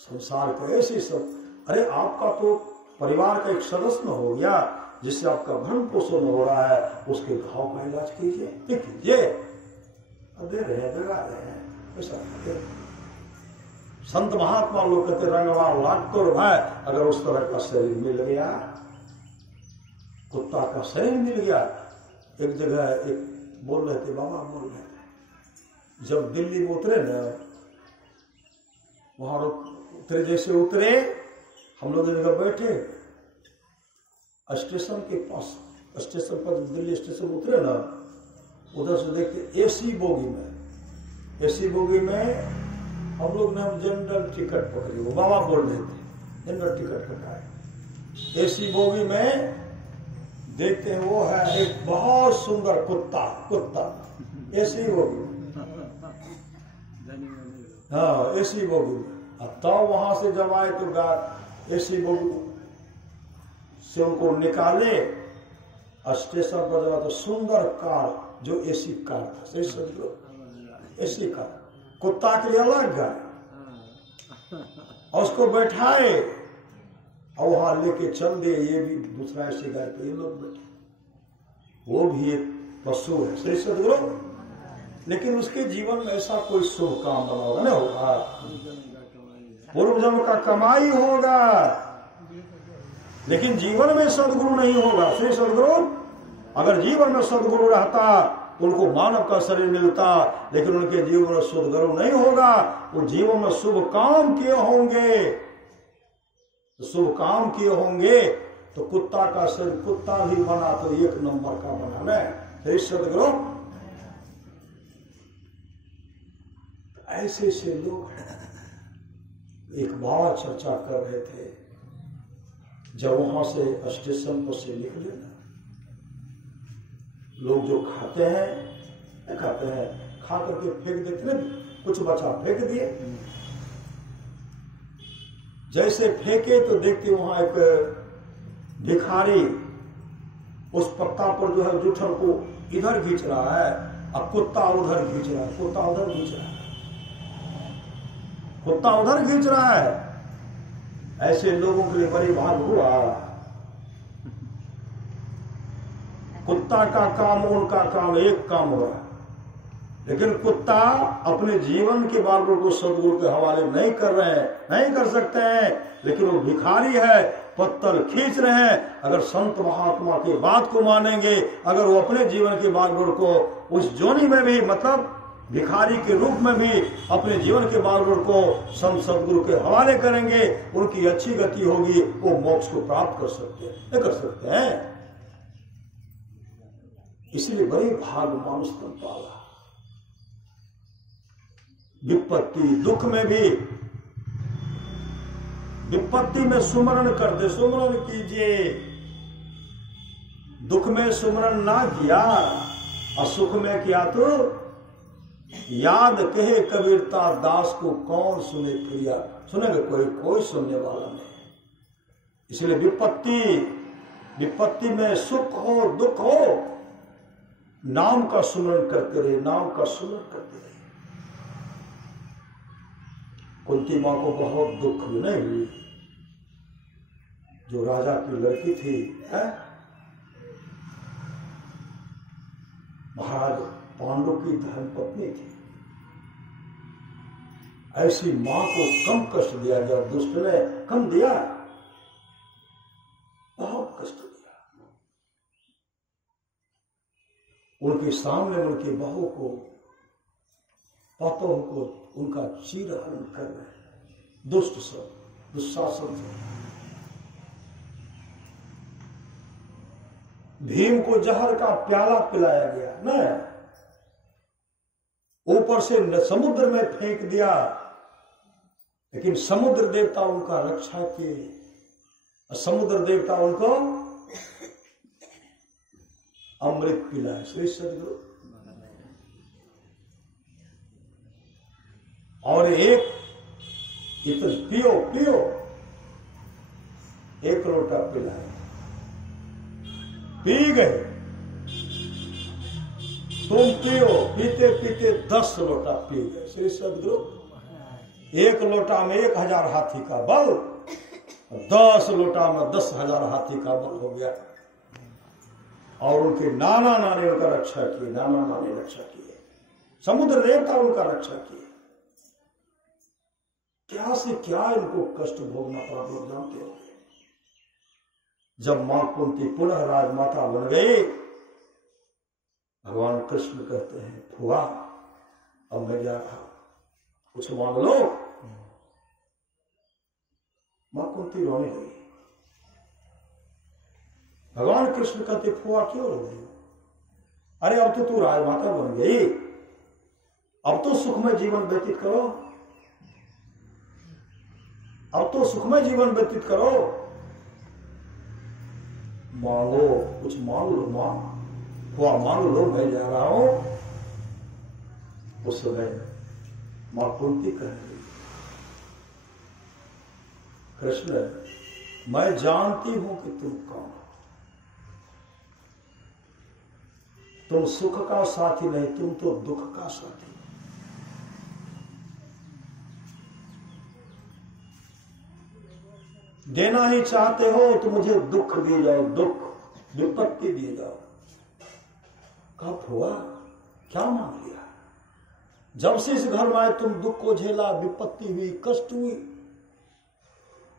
संसार के ऐसे सब, अरे आपका तो परिवार का एक सदस्य न हो गया, जिससे आपका भरण पोषण हो रहा है, उसके घाव का इलाज कीजिए, कीजिए, दे रहे हैं, लगा रहे हैं पैसा। संत महात्मा लोग कहते रंगवा लाट तो भाई, अगर उस तरह का शरीर मिल गया, कुत्ता का शरीर मिल गया। एक जगह एक बोल रहे थे, बाबा बोल रहे थे, जब दिल्ली में उतरे न, वहां उतरे, जैसे उतरे हम लोग जगह बैठे, स्टेशन के पास, स्टेशन पर दिल्ली स्टेशन उतरे ना, उधर से देखते एसी बोगी में हम लोग ने जनरल टिकट पकड़ी। वो बाबा बोल रहे थे जनरल टिकट कटाए। एसी बोगी में देखते हैं वो है एक बहुत सुंदर कुत्ता, ऐसी होगी, हाँ ऐसी होगी। तब वहां से जब आए तो ऐसी होगी से उनको निकाले, स्टेशन पर जब तो सुंदर कार, जो एसी कार था, सही समझ लो, एसी कार, कुत्ता के लिए अलग गाय, और उसको बैठाए और वहां लेके चल दिए। ये भी दूसरा ऐसी गाय पे ये लोग बैठे, वो भी एक पशु है, सही समझ लो, लेकिन उसके जीवन में ऐसा कोई शुभ काम बना होगा, ना होगा, पूर्व जन्म का कमाई होगा, लेकिन जीवन में सदगुरु नहीं होगा। श्री सदगुरु, अगर जीवन में सदगुरु रहता, उनको मानव का शरीर मिलता, लेकिन उनके जीवन में सदगुरु नहीं होगा। वो जीवन में शुभ काम किए होंगे, तो शुभ काम किए होंगे तो कुत्ता का शरीर, कुत्ता भी बना तो एक नंबर का बना ना, श्री सदगुरु। ऐसे से लोग एक बार चर्चा कर रहे थे, जब वहां से स्टेशन पर से निकले ना, लोग जो खाते हैं, खा करके फेंक देते ना, कुछ बचा फेंक दिए। जैसे फेंके तो देखते वहां एक भिखारी उस पत्ता पर जो है जूठन को इधर खींच रहा है, और कुत्ता उधर खींच रहा है, कुत्ता उधर खींच रहा है, कुत्ता उधर खींच रहा है। ऐसे लोगों के लिए बड़ी भाग हुआ। कुत्ता का काम, उनका काम एक काम हो रहा है, लेकिन कुत्ता अपने जीवन के बागों को सदगुरु के हवाले नहीं कर रहे हैं, नहीं कर सकते हैं, लेकिन वो भिखारी है, पत्तल खींच रहे हैं। अगर संत महात्मा की बात को मानेंगे, अगर वो अपने जीवन के बागडोर को उस जोनी में भी, मतलब भिखारी के रूप में भी अपने जीवन के बागडोर को संत सदगुरु के हवाले करेंगे, उनकी अच्छी गति होगी, वो मोक्ष को प्राप्त कर सकते हैं, नहीं कर सकते हैं। इसलिए बड़े भाग मानुष तन पाला। विपत्ति दुख में भी, विपत्ति में सुमरण करते, सुमरण कीजिए। दुख में सुमरण ना किया और सुख में किया तो याद कहे कबीरता दास को कौन सुने प्रिया। सुनेंगे कोई सुनने वाला नहीं। इसलिए विपत्ति में सुख हो दुख हो, नाम का सुमरण करते रहे, नाम का सुमरण करते रहे। कुंती मां को बहुत दुख नहीं हुई, जो राजा की लड़की थी, महाराज पांडु की धर्मपत्नी थी, ऐसी मां को कम कष्ट दिया गया, दुष्ट ने कम दिया, बहुत कष्ट दिया। उनके सामने उनके बहू को, पतों को उनका चीरहरण कर रहे दुष्ट सब, दुशासन से। भीम को जहर का प्याला पिलाया गया न, ऊपर से समुद्र में फेंक दिया, लेकिन समुद्र देवता उनका रक्षा किए, समुद्र देवता उनको अमृत पिलाए। श्री सदगुरु। और एक इतना पियो एक लोटा पिलाए, पी गए। तुम पियो, पीते पीते 10 लोटा पी गए। श्री सदगुरु। 1 लोटा में 1000 हाथी का बल, 10 लोटा में 10,000 हाथी का बल हो गया। और उनके नाना नानी उनका रक्षा किए, नाना नानी रक्षा किए, समुद्र देवता उनका रक्षा किए। क्या से क्या इनको कष्ट भोगना पड़ा, लोग जानते हो। जब मां कुंती पुनः राजमाता बन गई, भगवान कृष्ण कहते हैं, फुआ अब मैं जा रहा, कुछ मांग लो। मां कुंती रोने लगी। भगवान कृष्ण कहते, फुआ क्यों रो रही हो? अरे अब तो तू राजमाता बन गई, अब तो सुखमय जीवन व्यतीत करो, अब तो सुखमय जीवन व्यतीत करो। मांगो, कुछ मांग लो, मांग लो, मैं जा रहा हूं। उस समय मां कुंती कह रही, कृष्ण मैं जानती हूं कि तुम कौन हो, तुम सुख का साथी नहीं, तुम तो दुख का साथी। देना ही चाहते हो तो मुझे दुख दिए जाओ, दुख विपत्ति दिए जाओ। कब हुआ, क्या मांग लिया? जब से इस घर में आए तुम दुख को झेला, विपत्ति हुई, कष्ट हुई,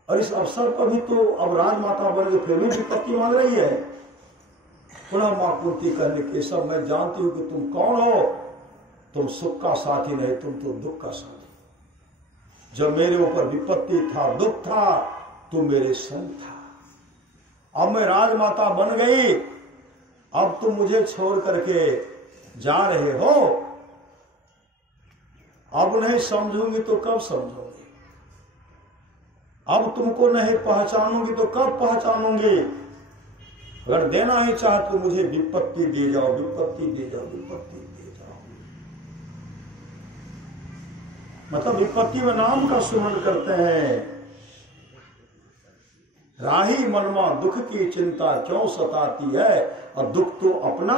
और इस अवसर पर भी तो अब राजमाता बन गई, फिर भी विपत्ति मांग रही है। पुनः मां कुंती कहने के सब मैं जानती हूं कि तुम कौन हो, तुम सुख का साथी नहीं, तुम तो दुख का साथी। जब मेरे ऊपर विपत्ति था, दुख था, तुम मेरे संग था। अब मैं राजमाता बन गई, अब तुम मुझे छोड़ करके जा रहे हो। अब नहीं समझूंगी तो कब समझूंगी, अब तुमको नहीं पहचानूंगी तो कब पहचानूंगी। अगर देना ही चाहे तो मुझे विपत्ति दे जाओ, विपत्ति दे जाओ, विपत्ति दे जाओ। मतलब विपत्ति में नाम का सुमरण करते हैं। राही मनमा दुख की चिंता क्यों सताती है, और दुख तो अपना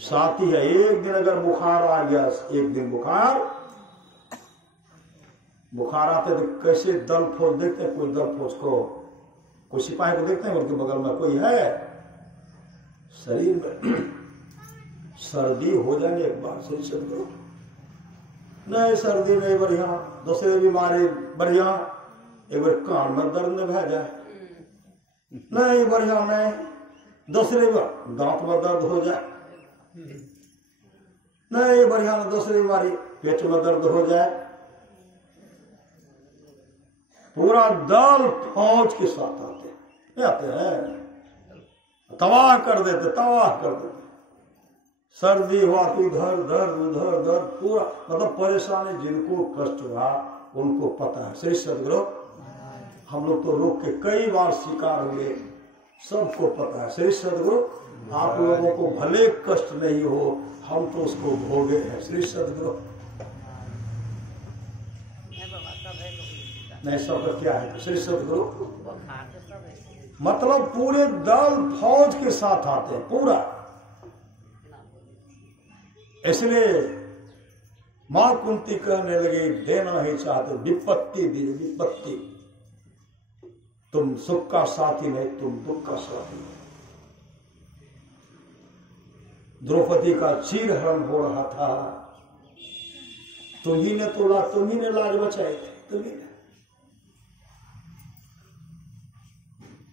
साथी है। एक दिन अगर बुखार आ गया, एक दिन बुखार आते तो कैसे दल फौज देखते हैं, कोई दल फौज को, कोई सिपाही को देखते हैं उनके बगल में कोई है, शरीर में सर्दी हो जाएगी एक बार सही समझो, नहीं सर्दी नहीं बढ़िया, दूसरे बीमारी बढ़िया, एक बार कान में दर्द न भय जाए, नहीं बढ़िया नहीं, दूसरे बार दांत में दर्द हो जाए, नहीं बढ़िया न, दूसरी बीमारी पेट में दर्द हो जाए। पूरा दल फौज के साथ आते हैं, तबाह कर देते, तबाह कर देते। सर्दी हुआ तो इधर दर्द, उधर दर्द, पूरा मतलब परेशानी। जिनको कष्ट हुआ उनको पता है। श्री सदगुरु, हम लोग तो रोग के कई बार शिकार हुए, सबको पता है। श्री सदगुरु, आप लोगों को भले कष्ट नहीं हो, हम तो उसको भोगे हैं। श्री सदगुरु, नहीं सब क्या है श्री सदगुरु, मतलब पूरे दल फौज के साथ आते हैं पूरा। इसलिए मां कुंती कहने लगी, देना ही चाहते विपत्ति दीजिए, विपत्ति। तुम सुख का साथी नहीं, तुम दुख का साथी। द्रौपदी का चीरहरण हो रहा था, तुम्ही ने तोड़ा, तुम्ही ने लाज बचाई थी, तुम्ही ने।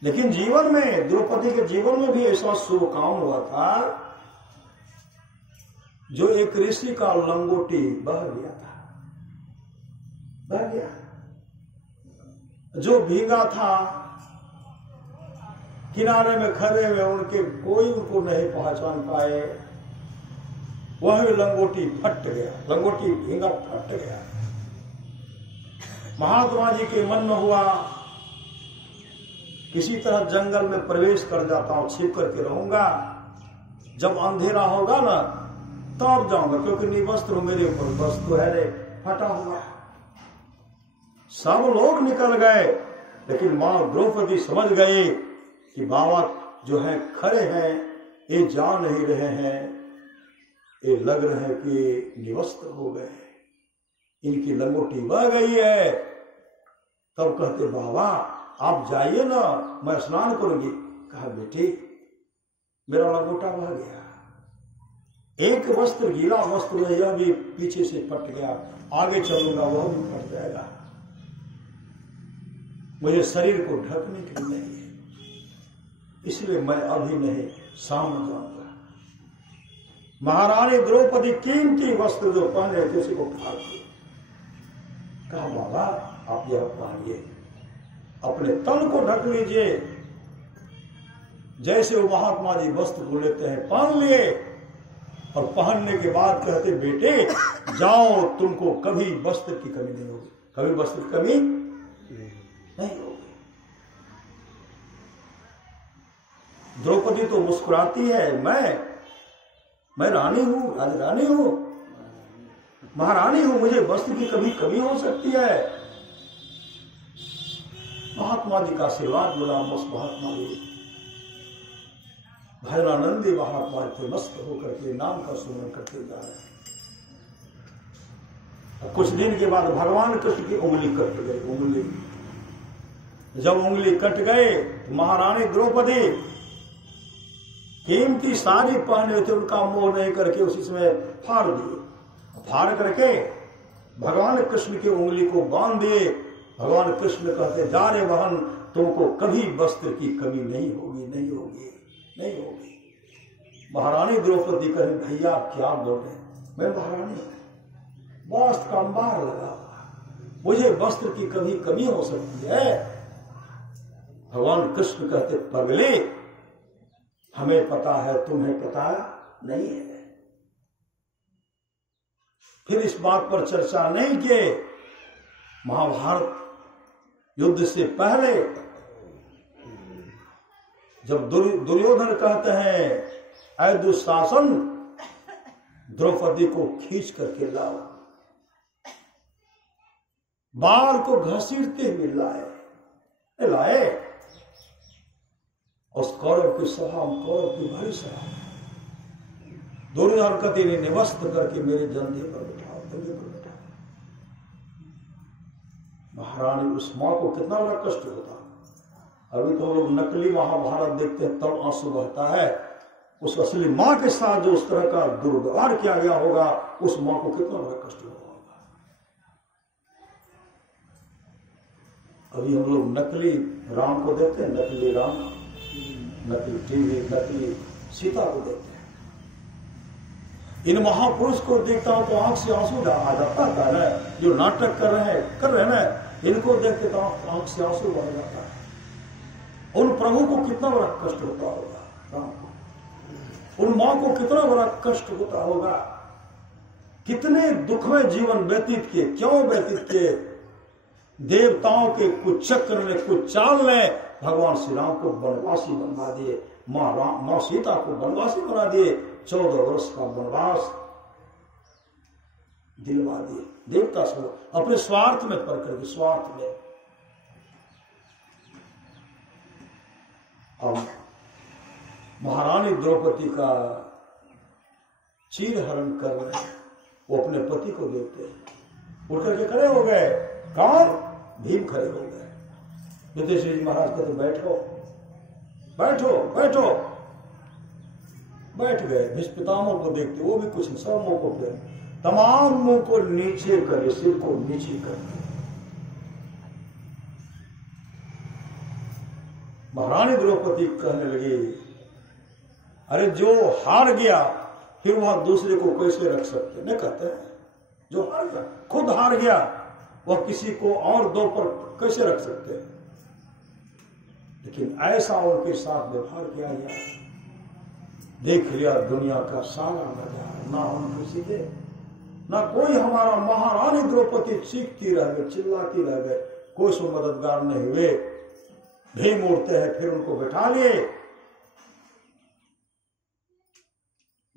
लेकिन जीवन में, द्रौपदी के जीवन में भी ऐसा शुभ काम हुआ था, जो एक ऋषि का लंगोटी बह गया था, बह गया, जो भीगा था, किनारे में खड़े हुए उनके कोई उनको नहीं पहचान पाए, वह लंगोटी फट गया, लंगोटी भीगा फट गया। महात्मा जी के मन में हुआ, किसी तरह जंगल में प्रवेश कर जाता हूं, छिप करके रहूंगा, जब अंधेरा होगा ना तब जाऊंगा, क्योंकि निवस्त्र मेरे ऊपर वस्त्र है रे, फटा हुआ। सब लोग निकल गए, लेकिन मां द्रौपदी समझ गई कि बाबा जो है खड़े हैं, ये जा नहीं रहे हैं, ये लग रहे हैं कि निवस्त्र हो गए, इनकी लंगोटी बह गई है। तब कहते, बाबा आप जाइए ना, मैं स्नान करूंगी। कहा, बेटी मेरा लंगोटा बह गया, एक वस्त्र गीला वस्त्र है, यह भी पीछे से फट गया, आगे चलूंगा वह भी फट जाएगा, मुझे शरीर को ढकने के लिए नहीं है, इसलिए मैं अभी नहीं, शाम जाऊंगा। महारानी द्रौपदी कीमती वस्त्र जो पहने थे उसी को फाड़ दिया। कहा, बाबा आप यह पहनिए, अपने तन को ढक लीजिए। जैसे वो महात्मा जी वस्त्र को लेते हैं, पहन लिए, और पहनने के बाद कहते, बेटे जाओ, तुमको कभी वस्त्र की कमी नहीं होगी, कभी वस्त्र की कमी नहीं होगी। द्रौपदी तो मुस्कुराती है, मैं रानी हूं, राजरानी हूं, महारानी हूं, मुझे वस्त्र की कभी कमी हो सकती है। महात्मा जी का आशीर्वाद मिला। बस महात्मा जी भजनानंदी महात्मा थे, मस्त होकर के नाम का सुमरण करते जा रहे। कुछ दिन के बाद भगवान कृष्ण की उंगली कट गई। उंगली जब उंगली कट गए तो महारानी द्रौपदी कीमती साड़ी पहने थे, उनका मोह नहीं करके उसी समय फाड़ दिए। फाड़ करके भगवान कृष्ण की उंगली को बांध दिए। भगवान कृष्ण कहते, जा रे बहन, तुमको कभी वस्त्र की कमी नहीं होगी, नहीं होगी, नहीं होगी। महारानी द्रौपदी कहे, भैया क्या बोले, मैं महारानी हूं, वस्त्र का अंबार लगा, मुझे वस्त्र की कभी कमी हो सकती है। भगवान कृष्ण कहते, पगले, हमें पता है, तुम्हें पता नहीं है। फिर इस बात पर चर्चा नहीं किए। महाभारत युद्ध से पहले जब दुर्योधन कहते हैं, ऐ दुशासन, द्रौपदी को खींच करके लाओ, बाल को घसीटते हुए लाए। उस कौरव की सभा, कौरव की भारी सभा, दुर्योधन कहते, निवस्त करके मेरे जंघे पर बिठाओ, जंघे पर बिठाओ। महारानी, उस मां को कितना बड़ा कष्ट होता। अभी तो लोग नकली महाभारत देखते हैं तब आंसू बहता है। उस असली मां के साथ जो उस तरह का दुर्व्यवहार किया गया होगा, उस मां को कितना बड़ा कष्ट होगा। अभी हम लोग नकली राम को देखते हैं, नकली राम, नकली टीवी, नकली सीता को देखते हैं। इन महापुरुष को देखता हूं तो आंख से आंसू आ जाता है। जो नाटक कर रहे हैं ना, इनको देखते तो आंख से आंसू बह जाता है। उन प्रभु को कितना बड़ा कष्ट होता होगा, राम को, उन मां को कितना बड़ा कष्ट होता होगा। कितने दुखमय जीवन व्यतीत किए, क्यों व्यतीत किए? देवताओं के कुछ चक्र ने, कुछ चाल ने भगवान श्री राम को वनवासी बनवा दिए, मां सीता को वनवासी बना दिए। 14 वर्ष का वनवास दिलवा दिए देवता से, अपने स्वार्थ में पर करके, स्वार्थ में। अब महारानी द्रौपदी का चीर हरण कर रहे हैं, वो अपने पति को देखते हैं, उठ करके खड़े हो गए। कौन? भीम खड़े हो गए। युधिष्ठिर जी महाराज कहते, बैठो बैठो बैठो। बैठ गए। भीष्म को देखते, वो भी कुछ नहीं, सब मुंह को पे, तमाम मुंह को नीचे करे, सिर को नीचे कर। महारानी द्रौपदी कहने लगी, अरे जो हार गया फिर वह दूसरे को कैसे रख सकते? नहीं कहते हैं, जो हार गया, खुद हार गया, वह किसी को और दो पर कैसे रख सकते हैं? लेकिन ऐसा उनके साथ व्यवहार किया गया। देख लिया दुनिया का सारा नजारा, ना हम किसी के, ना कोई हमारा। महारानी द्रौपदी चीखती रह गई, चिल्लाती रह गई, कोई सो मददगार नहीं हुए। भीम उड़ते हैं, फिर उनको बैठा लिए।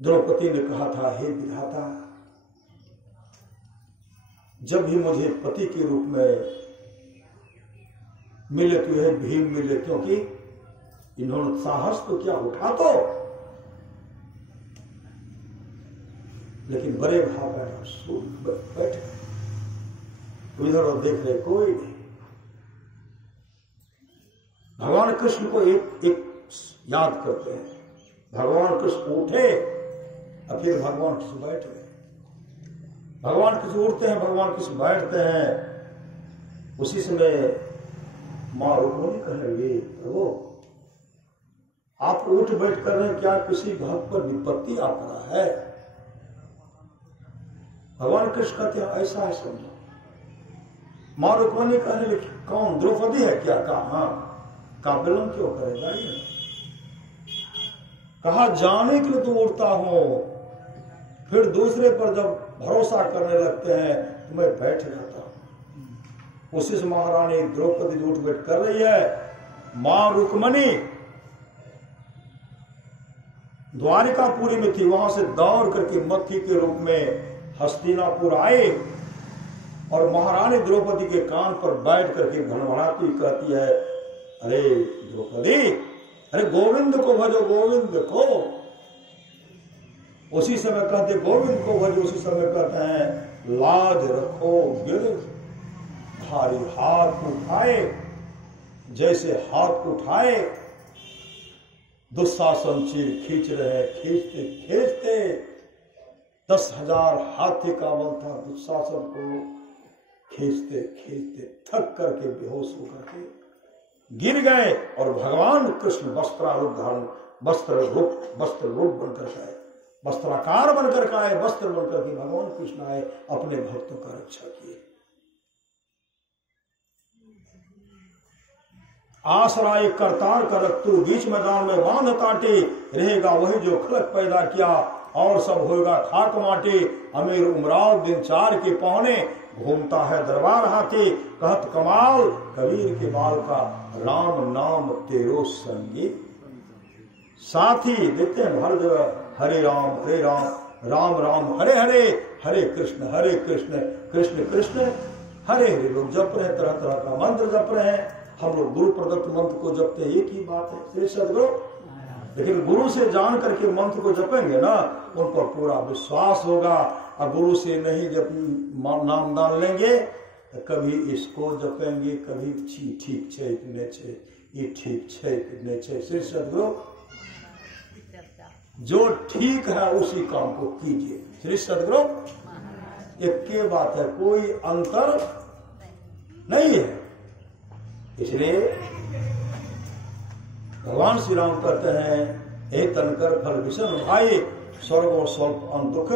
द्रौपदी ने कहा था, हे विधाता, जब भी मुझे पति के रूप में मिले तो यह भीम मिले, क्योंकि इन्होंने साहस तो क्या उठा तो, लेकिन बड़े भाव बैठे इधर और देख रहे, कोई नहीं। भगवान कृष्ण को एक याद करते हैं। भगवान कृष्ण उठे और फिर भगवान कृष्ण बैठ गए। भगवान कृष्ण उठते हैं, भगवान कृष्ण बैठते हैं। उसी समय मां रुक्मिणी कहने लगी, प्रभु आप उठ बैठ कर रहे हैं, क्या किसी भक्त पर विपत्ति आ पड़ा है? भगवान कृष्ण कहते हैं, ऐसा है समझो। मां रुक्मिणी कहने लगी, कौन? द्रौपदी है क्या? कहा हाँ। कहा विलंब क्यों करेगा? कहा जाने के लिए तो उठता हूं, फिर दूसरे पर जब भरोसा करने लगते हैं तो मैं बैठ जाता हूं। उसी से महारानी द्रौपदी उठ बैठ कर रही है। मां रुक्मिणी द्वारिकापुरी में थी, वहां से दौड़ करके मक्खी के रूप में हस्तिनापुर आए और महारानी द्रौपदी के कान पर बैठ करके भनभनाती कहती है, अरे द्रौपदी, अरे गोविंद को भजो, गोविंद को। उसी समय कहते गोविंद को भजो, उसी समय कहते हैं लाज रखो गिर भारी हाथ उठाए। जैसे हाथ उठाए दुशासन चीर खींच रहे, खींचते खींचते 10,000 हाथी का बल था, दुशासन को खींचते खींचते थक करके बेहोश होकर के गिर गए। और भगवान कृष्ण वस्त्रारूप धारण, वस्त्र रूप बनकर आए, वस्त्राकार बनकर आए, वस्त्र बनकर के भगवान कृष्ण आए, अपने भक्तों का रक्षा किए। आसरा एक करतार कर रखतु, बीच मैदान में बांध ताटे, रहेगा वही जो खलक पैदा किया, और सब होगा खाक माटे। अमीर उमराव दिन 4 के पौने, घूमता है दरबार हाथे, कहत कमाल कबीर के बाल का, राम नाम तेरो संगी साथी। देखते हैं हर जगह हरे राम राम राम हरे हरे, हरे कृष्ण कृष्ण कृष्ण हरे हरे। लोग जप रहे हैं, तरह तरह का मंत्र जप रहे हैं। हम लोग गुरु प्रदत्त मंत्र को जपते हैं, एक ही बात है श्री सदगुरु। लेकिन गुरु से जान करके मंत्र को जपेंगे ना, उन पर पूरा विश्वास होगा। और गुरु से नहीं जब नाम दान लेंगे, तो कभी इसको जपेंगे, कभी ठीक छे इतने छे, ये ठीक छे इतने छे। श्री सदगुरु, जो ठीक है उसी काम को कीजिए। श्री सदगुरु, एक के बात है, कोई अंतर नहीं है। इसलिए भगवान श्री राम कहते हैं, हे तनकर फल विषम भाई, स्वर्ग और स्वल्प अंतुख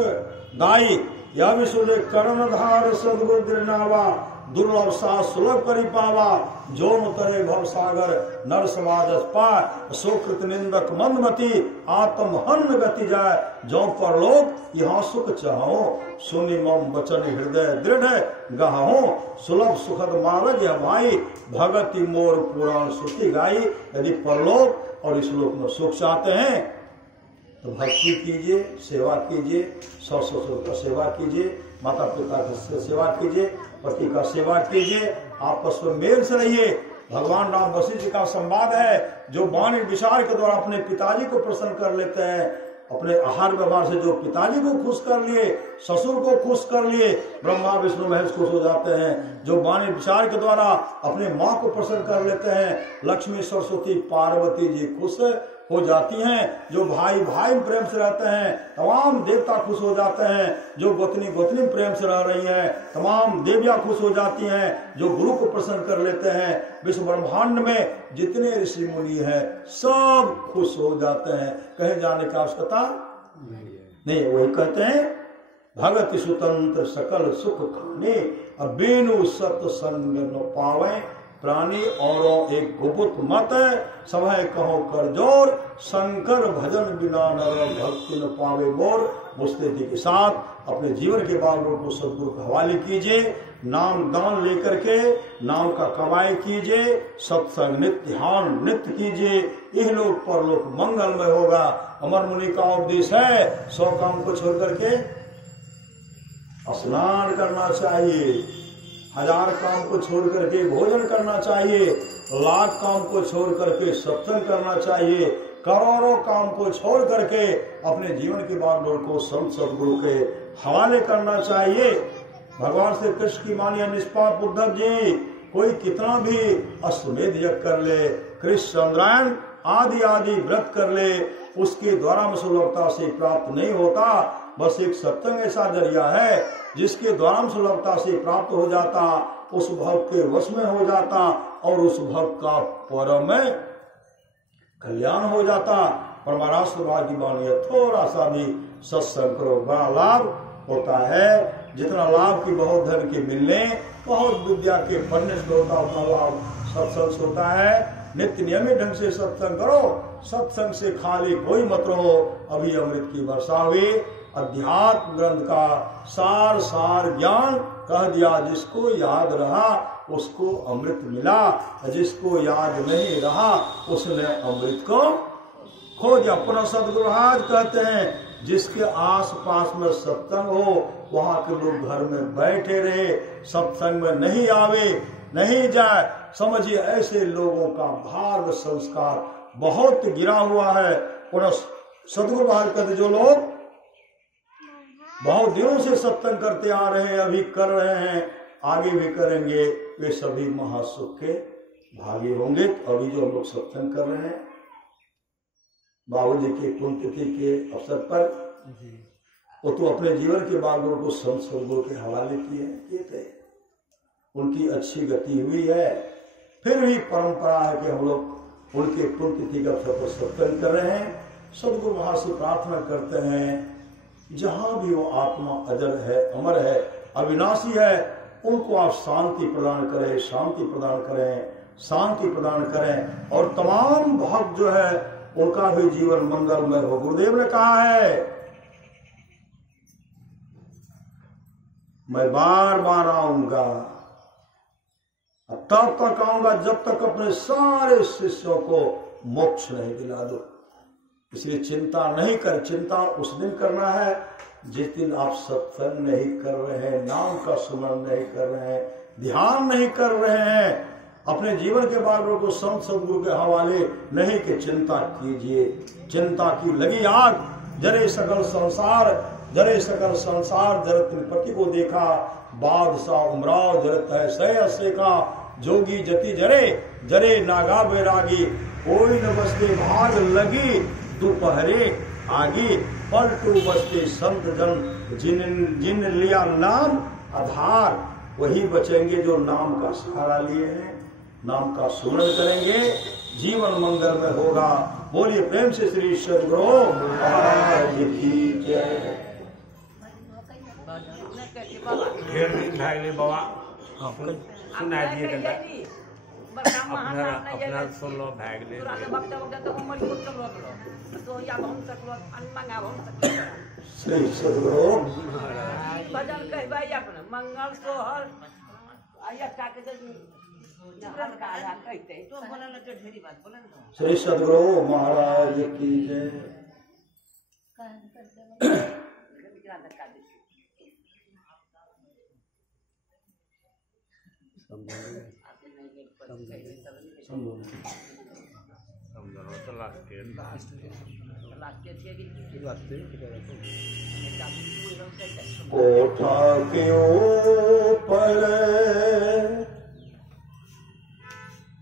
दाई। या विशुले कर्णधार सदबुद्ध नावा, दुर्लभ सा सुलभ करी पावा। जो मुतरे भव सागर नर समाज पाय, सोकृत निंदक मंदमती, आत्म हन गति जाय। जो परलोक यहाँ सुख चाहो, सुनि मम वचन हृदय दृढ़ गहो। सुलभ सुखद मार्ग या भाई, भगति मोर पुराण श्रुति गाई। यदि परलोक और इस लोक में सुख चाहते हैं तो भक्ति कीजिए, सेवा कीजिए, सौ ससुर का सेवा कीजिए, माता पिता की सेवा कीजिए, पति का सेवा कीजिए, आपस में मेल से रहिए। भगवान राम वशिष्ठ जी का संवाद है, जो वाणी विचार के द्वारा अपने पिताजी को प्रसन्न कर लेते हैं, अपने आहार व्यवहार से जो पिताजी को खुश कर लिए, ससुर को खुश कर लिए, ब्रह्मा विष्णु महेश खुश हो जाते हैं। जो वाणी विचार के द्वारा अपने माँ को प्रसन्न कर लेते हैं, लक्ष्मी सरस्वती पार्वती जी खुश हो जाती हैं। जो भाई भाई प्रेम से रहते हैं, तमाम देवता खुश हो जाते हैं। जो गोतनी गोतनी प्रेम से रह रही हैं, तमाम देवियां खुश हो जाती हैं। जो गुरु को प्रसन्न कर लेते हैं, विश्व ब्रह्मांड में जितने ऋषि मुनि हैं सब खुश हो जाते हैं। कहीं जाने की आवश्यकता नहीं। वही कहते हैं, भगति स्वतंत्र सकल सुख खाने, अब बेनु सत्संग न पावे। प्राणी औरों एक गुप्त मत, समय कहो कर जोर। शंकर भजन बिना नर भक्ति न पावे मोर। मुस्तैदी के साथ अपने जीवन के बागों को सदगुरु के हवाले कीजिए। नाम दान लेकर के नाम का कमाई कीजिए, सत्संग नित्य ध्यान नित्य कीजिए। यह लोक परलोक मंगलमय होगा। अमर मुनि का उपदेश है, 100 काम को छोड़ करके स्नान करना चाहिए, 1000 काम को छोड़ करके भोजन करना चाहिए, 1,00,000 काम को छोड़ करके सत्संग करना चाहिए, करोड़ों काम को छोड़ करके अपने जीवन की बागडोर को संत सदगुरु के हवाले करना चाहिए। भगवान श्री कृष्ण की मानिए निष्पाप उद्धव जी, कोई कितना भी अश्वमेध यज्ञ कर ले, कृष्ण चंद्रायण आदि आदि व्रत कर ले, उसके द्वारा में सुलभता से प्राप्त नहीं होता। बस एक सत्संग ऐसा जरिया है जिसके द्वारा सुलभता से प्राप्त हो जाता, उस भक्त के वश में हो जाता और उस भक्त का परम में कल्याण हो जाता। परमाराष्ट्रवाद की वाणी है, थोड़ा सा भी सत्संग करो, बड़ा लाभ होता है। जितना लाभ की बहुत धन के मिलने, बहुत विद्या के पढ़ने से होता, उतना लाभ सत्संग से होता है। नित्य नियमित ढंग से सत्संग करो, सत्संग से खाली कोई मत रहो। अभी अमृत की वर्षा हुई, अध्यात्म ग्रंथ का सार सार ज्ञान कह दिया। जिसको याद रहा उसको अमृत मिला, जिसको याद नहीं रहा उसने अमृत को खोज। अपना सदगुरु महाराज कहते हैं जिसके आस पास में सत्संग हो वहां के लोग घर में बैठे रहे, सत्संग में नहीं आवे, नहीं जाए। समझिए ऐसे लोगों का भाग्य संस्कार बहुत गिरा हुआ है। और सदगुरु महाराज कहते जो लोग बहुत दिनों से सत्संग करते आ रहे हैं, अभी कर रहे हैं, आगे भी करेंगे, वे सभी महासुख के भागी होंगे। अभी जो हम लोग सत्संग कर रहे हैं बाबूजी के पुण्यतिथि के अवसर पर, वो तो अपने जीवन के बागों को संत सदगुरु के हवाले किए थे, उनकी अच्छी गति हुई है। फिर भी परंपरा है कि हम लोग उनके पुण्यतिथि का अवसर पर सत्संग कर रहे हैं। सदगुरु महाराज से प्रार्थना करते हैं जहां भी वो आत्मा अजर है, अमर है, अविनाशी है, उनको आप शांति प्रदान करें, शांति प्रदान करें, शांति प्रदान करें। और तमाम भक्त जो है उनका भी जीवन मंगलमय हो। गुरुदेव ने कहा है, मैं बार बार आऊंगा, तब तक आऊंगा जब तक अपने सारे शिष्यों को मोक्ष नहीं दिला दो। इसलिए चिंता नहीं कर, चिंता उस दिन करना है जिस दिन आप सत्संग नहीं कर रहे हैं, नाम का सुमरण नहीं कर रहे हैं, ध्यान नहीं कर रहे हैं, अपने जीवन के बागों को संत सदगुरु के हवाले नहीं कि चिंता कीजिए। चिंता की लगी आग जरे सकल संसार, जरे सकल संसार जरत पति को देखा, बादशाह उमराव जरत है सह सेका, जोगी जति जरे जरे नागा बैरागी, कोई न बसते भाग लगी दोपहरे आगे, पलटू बसते संत जन जिन लिया नाम आधार। वही बचेंगे जो नाम का सहारा लिए हैं, नाम का सुमरण करेंगे, जीवन मंगल में होगा। बोलिए प्रेम से श्री सदगुरु महाराज की जय। सुना दिए अपना सुन लो भाग ले श्री सदगुरु भजन कहबाई अपना मंगल सोहर श्री सदगुरु महाराज की जय। कोठा के ऊपर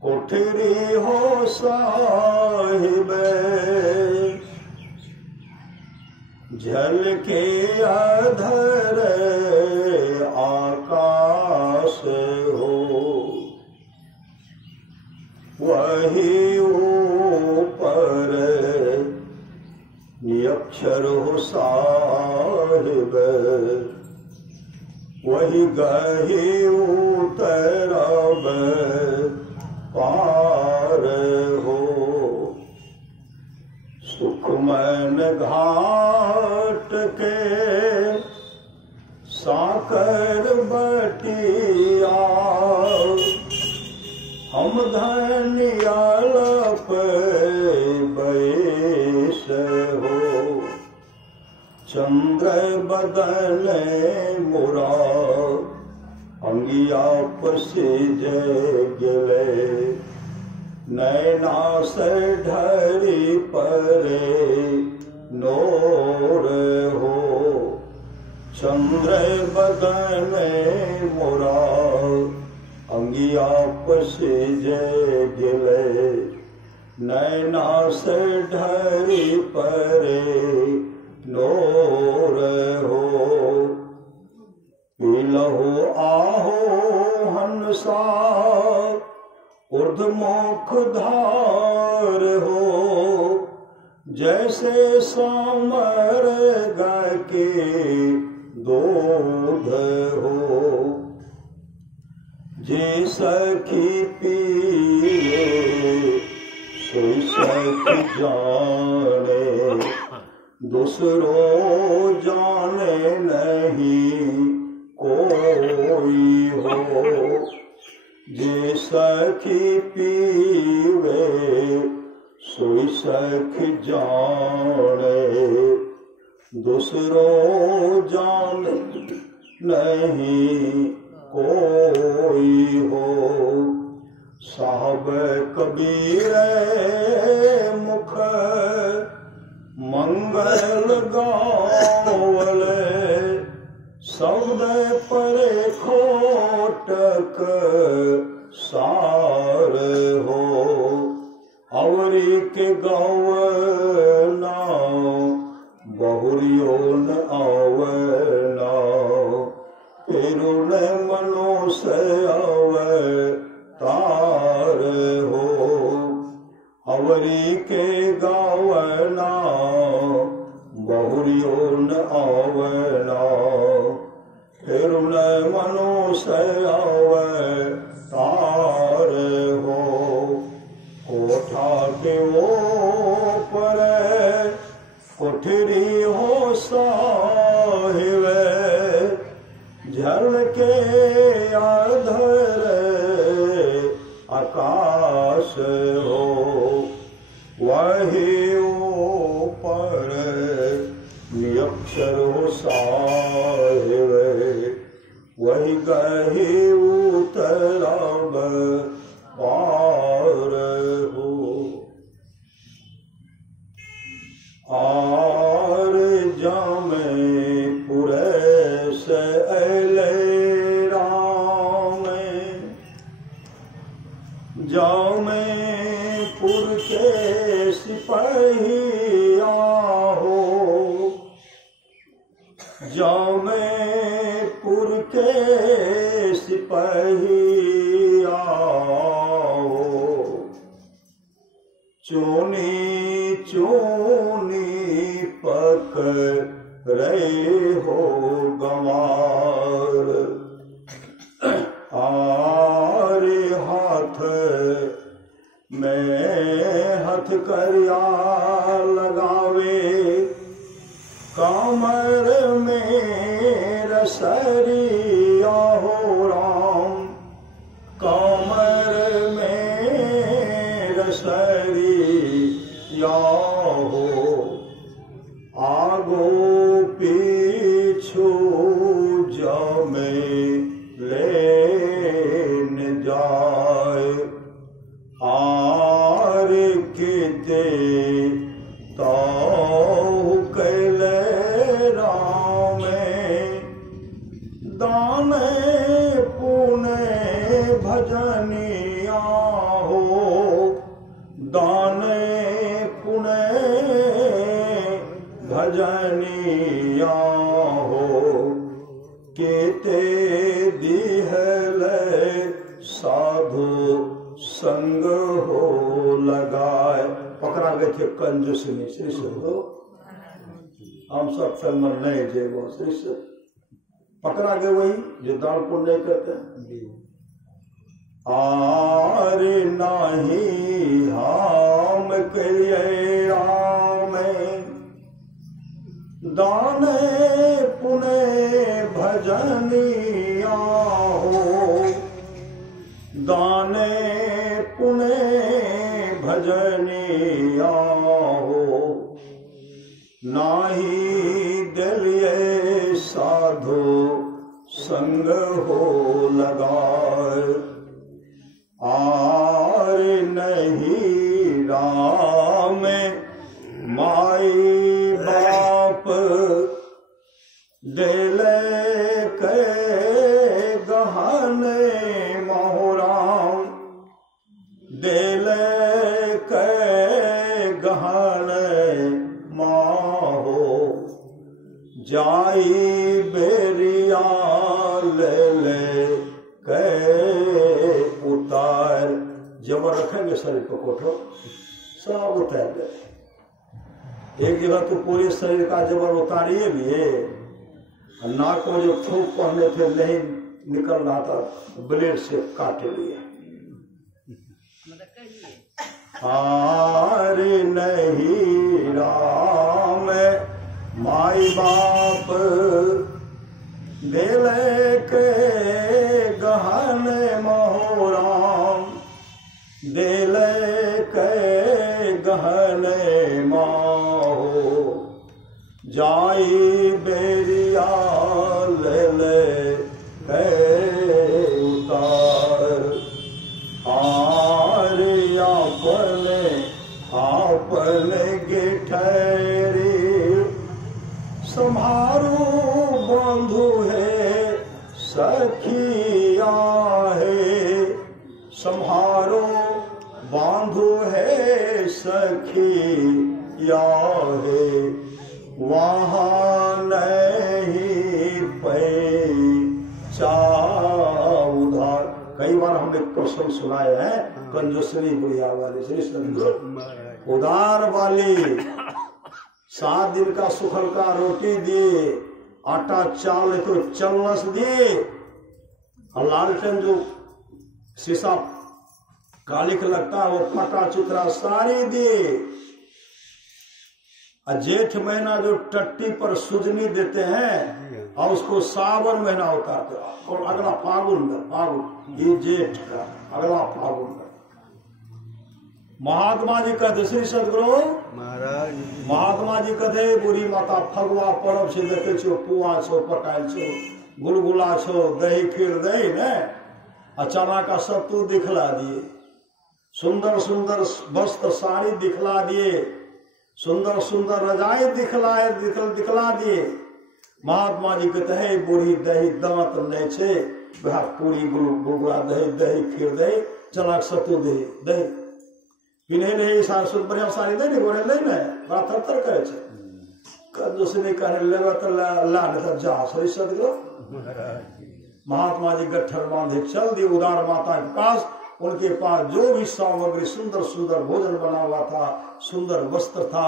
कोठरी हो साहिब, झलके अधर आकाश हो, वही ऊपर निरक्षर हो साहिब, वही गही उतरब पार हो। सुखमन घाट के साकर बटिया, हम धनियाल बैस हो, चंद्र बदन मोरा अंगिया पसिज गिले, नैना से ढरी परे नोर हो, चंद्र बदन मोरा अंगिया पसिज गिले, नैना से ढरी परे नोर हो। पीलहो आहो हंसा ऊर्ध्वमुख धार हो, जैसे सामर गाय के दूध हो, जे सखी पिए सोई सखी जाने, दूसरो जाने नहीं कोई हो, जे सखी पीवे सोई सखी जाने दूसरो जान नहीं कोई हो। साहब कबीर मुख मंगल गावले शब्द परे खोटक सार हो। अवरी के गवना बहुरियो न आवना फिरुण मनो से तार हो। अवरी के गावना बहुरियो न आवना फिरुण मनो से तार हो। कोठा के ऊपर कोठरी हो साहिब झल के आधर आकाश हो। वही ऊपर नियक्षर हो साहिब वही गही उतरब पार हो। आर जामे पुरे से अले राम जामे पुर के सिपाहिया हो। जामे पुर के सिपाहिया हो। चोनी चोनी पक रहे हो गंवार आरे हाथ में हथकरिया लगावे कमर में रसरिया हो राम कमर में रसरिया हो। आगो पीछू जमे लेन जाए आर किते ताऊ कैले रामे दाने पुणे भजनिया हो। दाने पुणे भजनिया हो। केते दिहल साधु संग हो लगाए। पकड़ा गए थे कंजूस में श्री सदो हम सब सलमन नहीं जे वो श्री पकड़ा गए वही जो दान पुण्य नहीं करते। आर नाही हम करिए राम दाने पुणे भजनिया हो। दाने पुणे भजनिया हो। नाही दिलिए साधु संग हो लगाए आर नहीं राम माई बाप दिले के गहने मोहराम दिले के गहने माहो। जाई बेरिया ले के उतार जब रखेंगे शरीर को कोठो सब उतार गए। एक जगह तो पूरे शरीर का जबर उतारिए लिए नाक में जो थूक पहने थे नहीं निकल रहा था ब्लेड से काट लिए। हार नहीं राम माई बाप दिल के गहने मोहराम दिल के गहने जाई बेरिया ले ले उतार आरिया अपने गिठरी सम्हारो बंधु है सखिया है सम्हारो बांधु है सखिया है वहाँ नहीं पैसा उधार। कई बार हम एक प्रसंग सुनाए हैं कंजूसनी बुढ़िया वाली श्री संत उधार वाली 7 दिन का सुखल का रोटी दिए आटा चावल तो चलनस दिए और लालटेन जो शीशा कालिक लगता है वो फटा चुतरा सारी दिए और जेठ महीना जो टट्टी पर सुजनी देते हैं और उसको सावन महीना उतारते और अगला फागुन ये जेठ का अगला फागुन का महात्मा जी कहते श्री सदगुरु महाराज महात्मा जी कहते बुढ़ी माता फगुआ पर्व से देखे छो पुआ छो पकायल छो गुलगुला छो दही खीर दही ने चना का सत्तू दिखला दिए सुंदर सुंदर वस्त्र साड़ी दिखला दिए सुंदर सुंदर रजाई दिखला दिए। महात्मा जी कहते हैं बूढ़ी दही दांत नहीं छे वह पूरी गुलगुला दही दही खीर दही चना सत्तू दही दही पिन्हे नहीं सारी बढ़िया साड़ी दे नहीं गोरे नहीं बड़ा थर करे छे कंजूसनी कहने लगा तो ला नहीं जा सही सदगुरु महात्मा जी गट्ठर बांधे चल दिए उदार माता के पास। उनके पास जो भी सामग्री सुंदर सुंदर भोजन बना हुआ था सुंदर वस्त्र था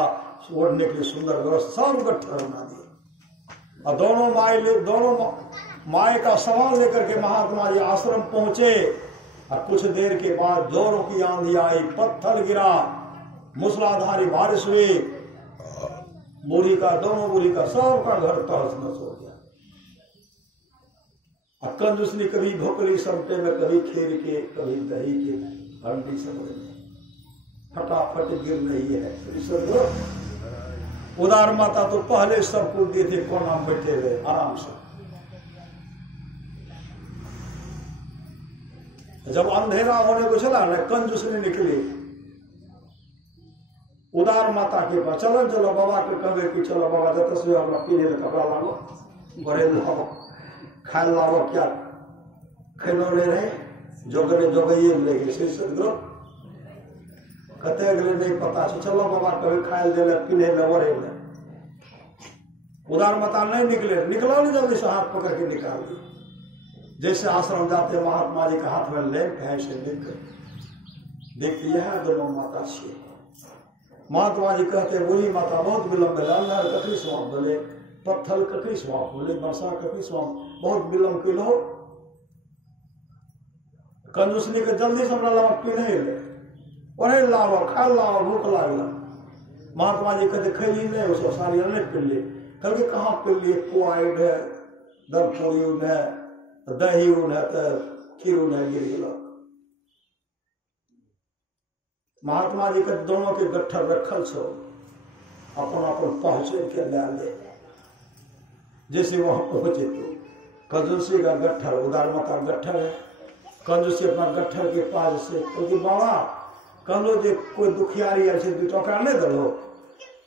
ओढ़ने के लिए सुंदर व्यवस्था सब गट्ठर बना दिए और दोनों माए का सामान लेकर के महात्मा जी आश्रम पहुंचे और कुछ देर के बाद जोरों की आंधी आई पत्थर गिरा मूसलाधारी बारिश हुई दोनों बूढ़ी का सबका घर तहस नस हो गया। कंजूसनी कभी भोकरी समटे में कभी खीर के कभी दही के हंडी समझ फटाफट गिर रही है। उदार माता तो पहले सब कुछ दिए थे कोना में बैठे हुए आराम से। जब अंधेरा होने को चला न कंजूसनी निकली उदार माता के पास चलो चलो बाबा के कहे कि चलो बाबा जब से अपना पीने का कपड़ा लागो बड़े लाओ खाए लाओ क्या खेलो ले रहे जोगइए लेके श्री सदगुरु कहते अगले नहीं पता चलो बाबा कभी खाए दे पीने ले उदार माता नहीं निकलो नहीं जल्दी से हाथ पकड़ के निकाल दी। जैसे आश्रम जाते महात्मा जी का हाथ में लैंप है ऐसे लेकर देखते यह दोनों माता से महात्मा जी कहते बूढ़ी माता बहुत विलम्ब है अंधार ककरी स्वाप बोले पत्थर ककरी स्वाप बोले वर्षा ककरी स्वाप बहुत विलम्ब के लो कंजूसनी के जल्दी से अपना लाभ पीने ले उन्हें लाओ खा लाओ भूख लागला। महात्मा जी कहते खैली नहीं उसको सारी अनेक पिल ली कल के कहाँ पिल लिए पुआइड है दरपूरी है दही उन्हें तो खीर उन्हें गिर गया। महात्मा जी के दोनों के गट्ठर रखल छो अपन अपन पहुंचे के ले जैसे वहां पहुंचे तो कंजूसी का गट्ठर उदार माता गट्ठर है कंजूसी अपना गट्ठर के पास से क्योंकि बाबा कहलो जे कोई दुखियारी ऐसे दू टका नहीं दलो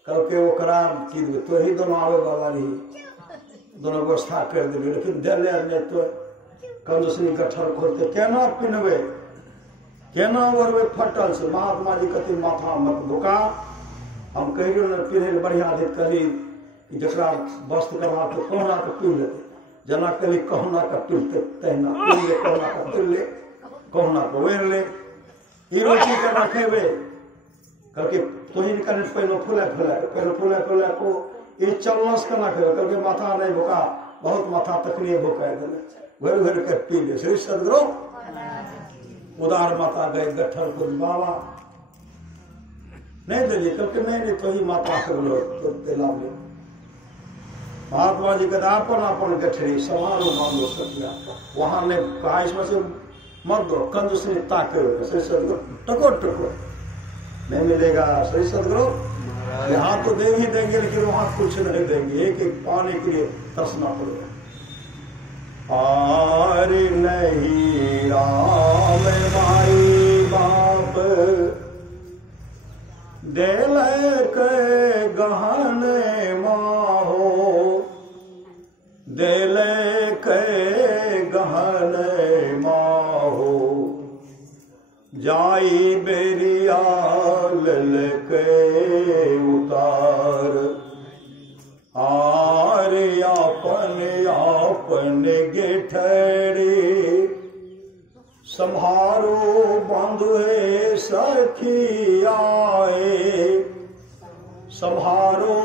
कल के वो करार की तो ही दोनों आवे वाला नहीं दोनों व्यवस्था कर दिली लेकिन दे ले तो कंजूसनी गट्ठर खोलते केना पिनवे केना ओरवे फटल से महात्मा जी कहते माथा मत बुका हम कहियो न पिन्हे बढ़िया दे करी कि जकरा वस्त्र करवा तो कहना के पिन लेते जना कली कहना का पिलते तहना पिन ले कहना का पिल ले कहना को वेर ले ई रोटी के रखेबे करके तोही करने पहले फुला को ये चलनस करना करके माथा नहीं भुका बहुत माथा तकलीफ भुका दे घर के पी ले श्री सदगुरु उदार माता गए गट्ठर को बाबा नहीं दिली करके नहीं तो ही माता कर लो तो दिला लो। महात्मा जी कहते अपन गठरी समारोह मान लो सत्या वहां ने कहा इसमें से मत दो कंजूसनी ताके श्री सदगुरु टको नहीं मिलेगा श्री सदगुरु यहाँ तो दे ही देंगे लेकिन वहां कुछ नहीं देंगे, एक एक पाने के लिए तरसना पड़ेगा। आर नहीं राम माई बाप दिल के गहने माहो, दिल के गहने माहो, जाई बेरिया ललके उतार, आर आपन गेठड़ी संभारो बंधुए सखी आए, संभारो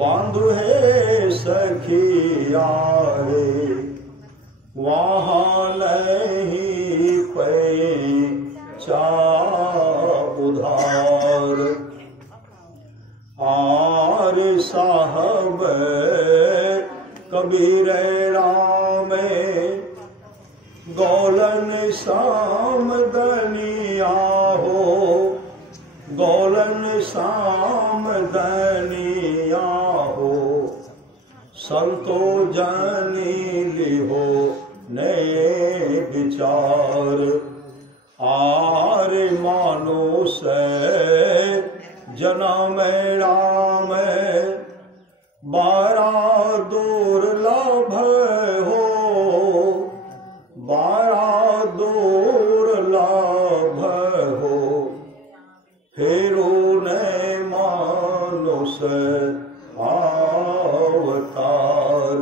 बंधुए सखी आए, वहाँ नहीं पैसा उधार, आर साहब कबीर राम गौलन शाम दनिया हो, गौलन शाम दनिया हो, संतो जानी लिहो नए विचार, आर मानो से जनम राम बारा दूर लाभ हो, बारा दूर लाभ हो, फेरो ने मानुष अवतार,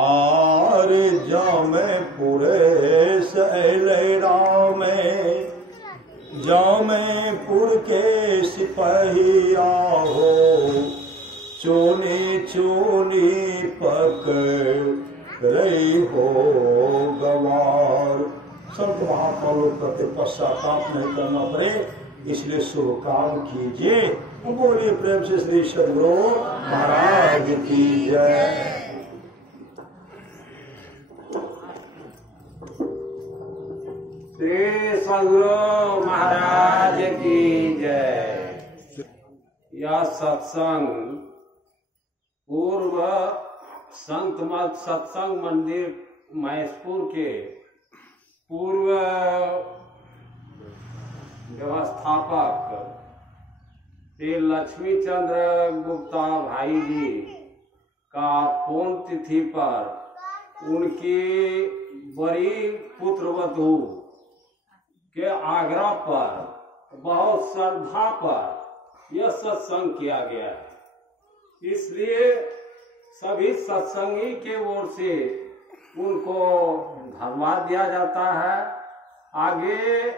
आर जामे पुरे सैले राम, जामेपुर के सिपहिया हो, चोनी चोनी पकड़ रही हो गवार। संत महात्मा लोग कहते पश्चाताप नहीं करना पड़े, इसलिए शुभ काम कीजिए। बोलिए प्रेम से श्री सद्गुरु महाराज की जय। श्री सद्गुरु महाराज की जय। यह सत्संग पूर्व संत मत सत्संग मंदिर महेशपुर के पूर्व व्यवस्थापक श्री लक्ष्मी चंद्र गुप्ता भाई जी का पुण्यतिथि पर उनकी बड़ी पुत्रवधू के आग्रह पर बहुत श्रद्धा पर यह सत्संग किया गया है। इसलिए सभी सत्संगी के ओर से उनको धन्यवाद दिया जाता है। आगे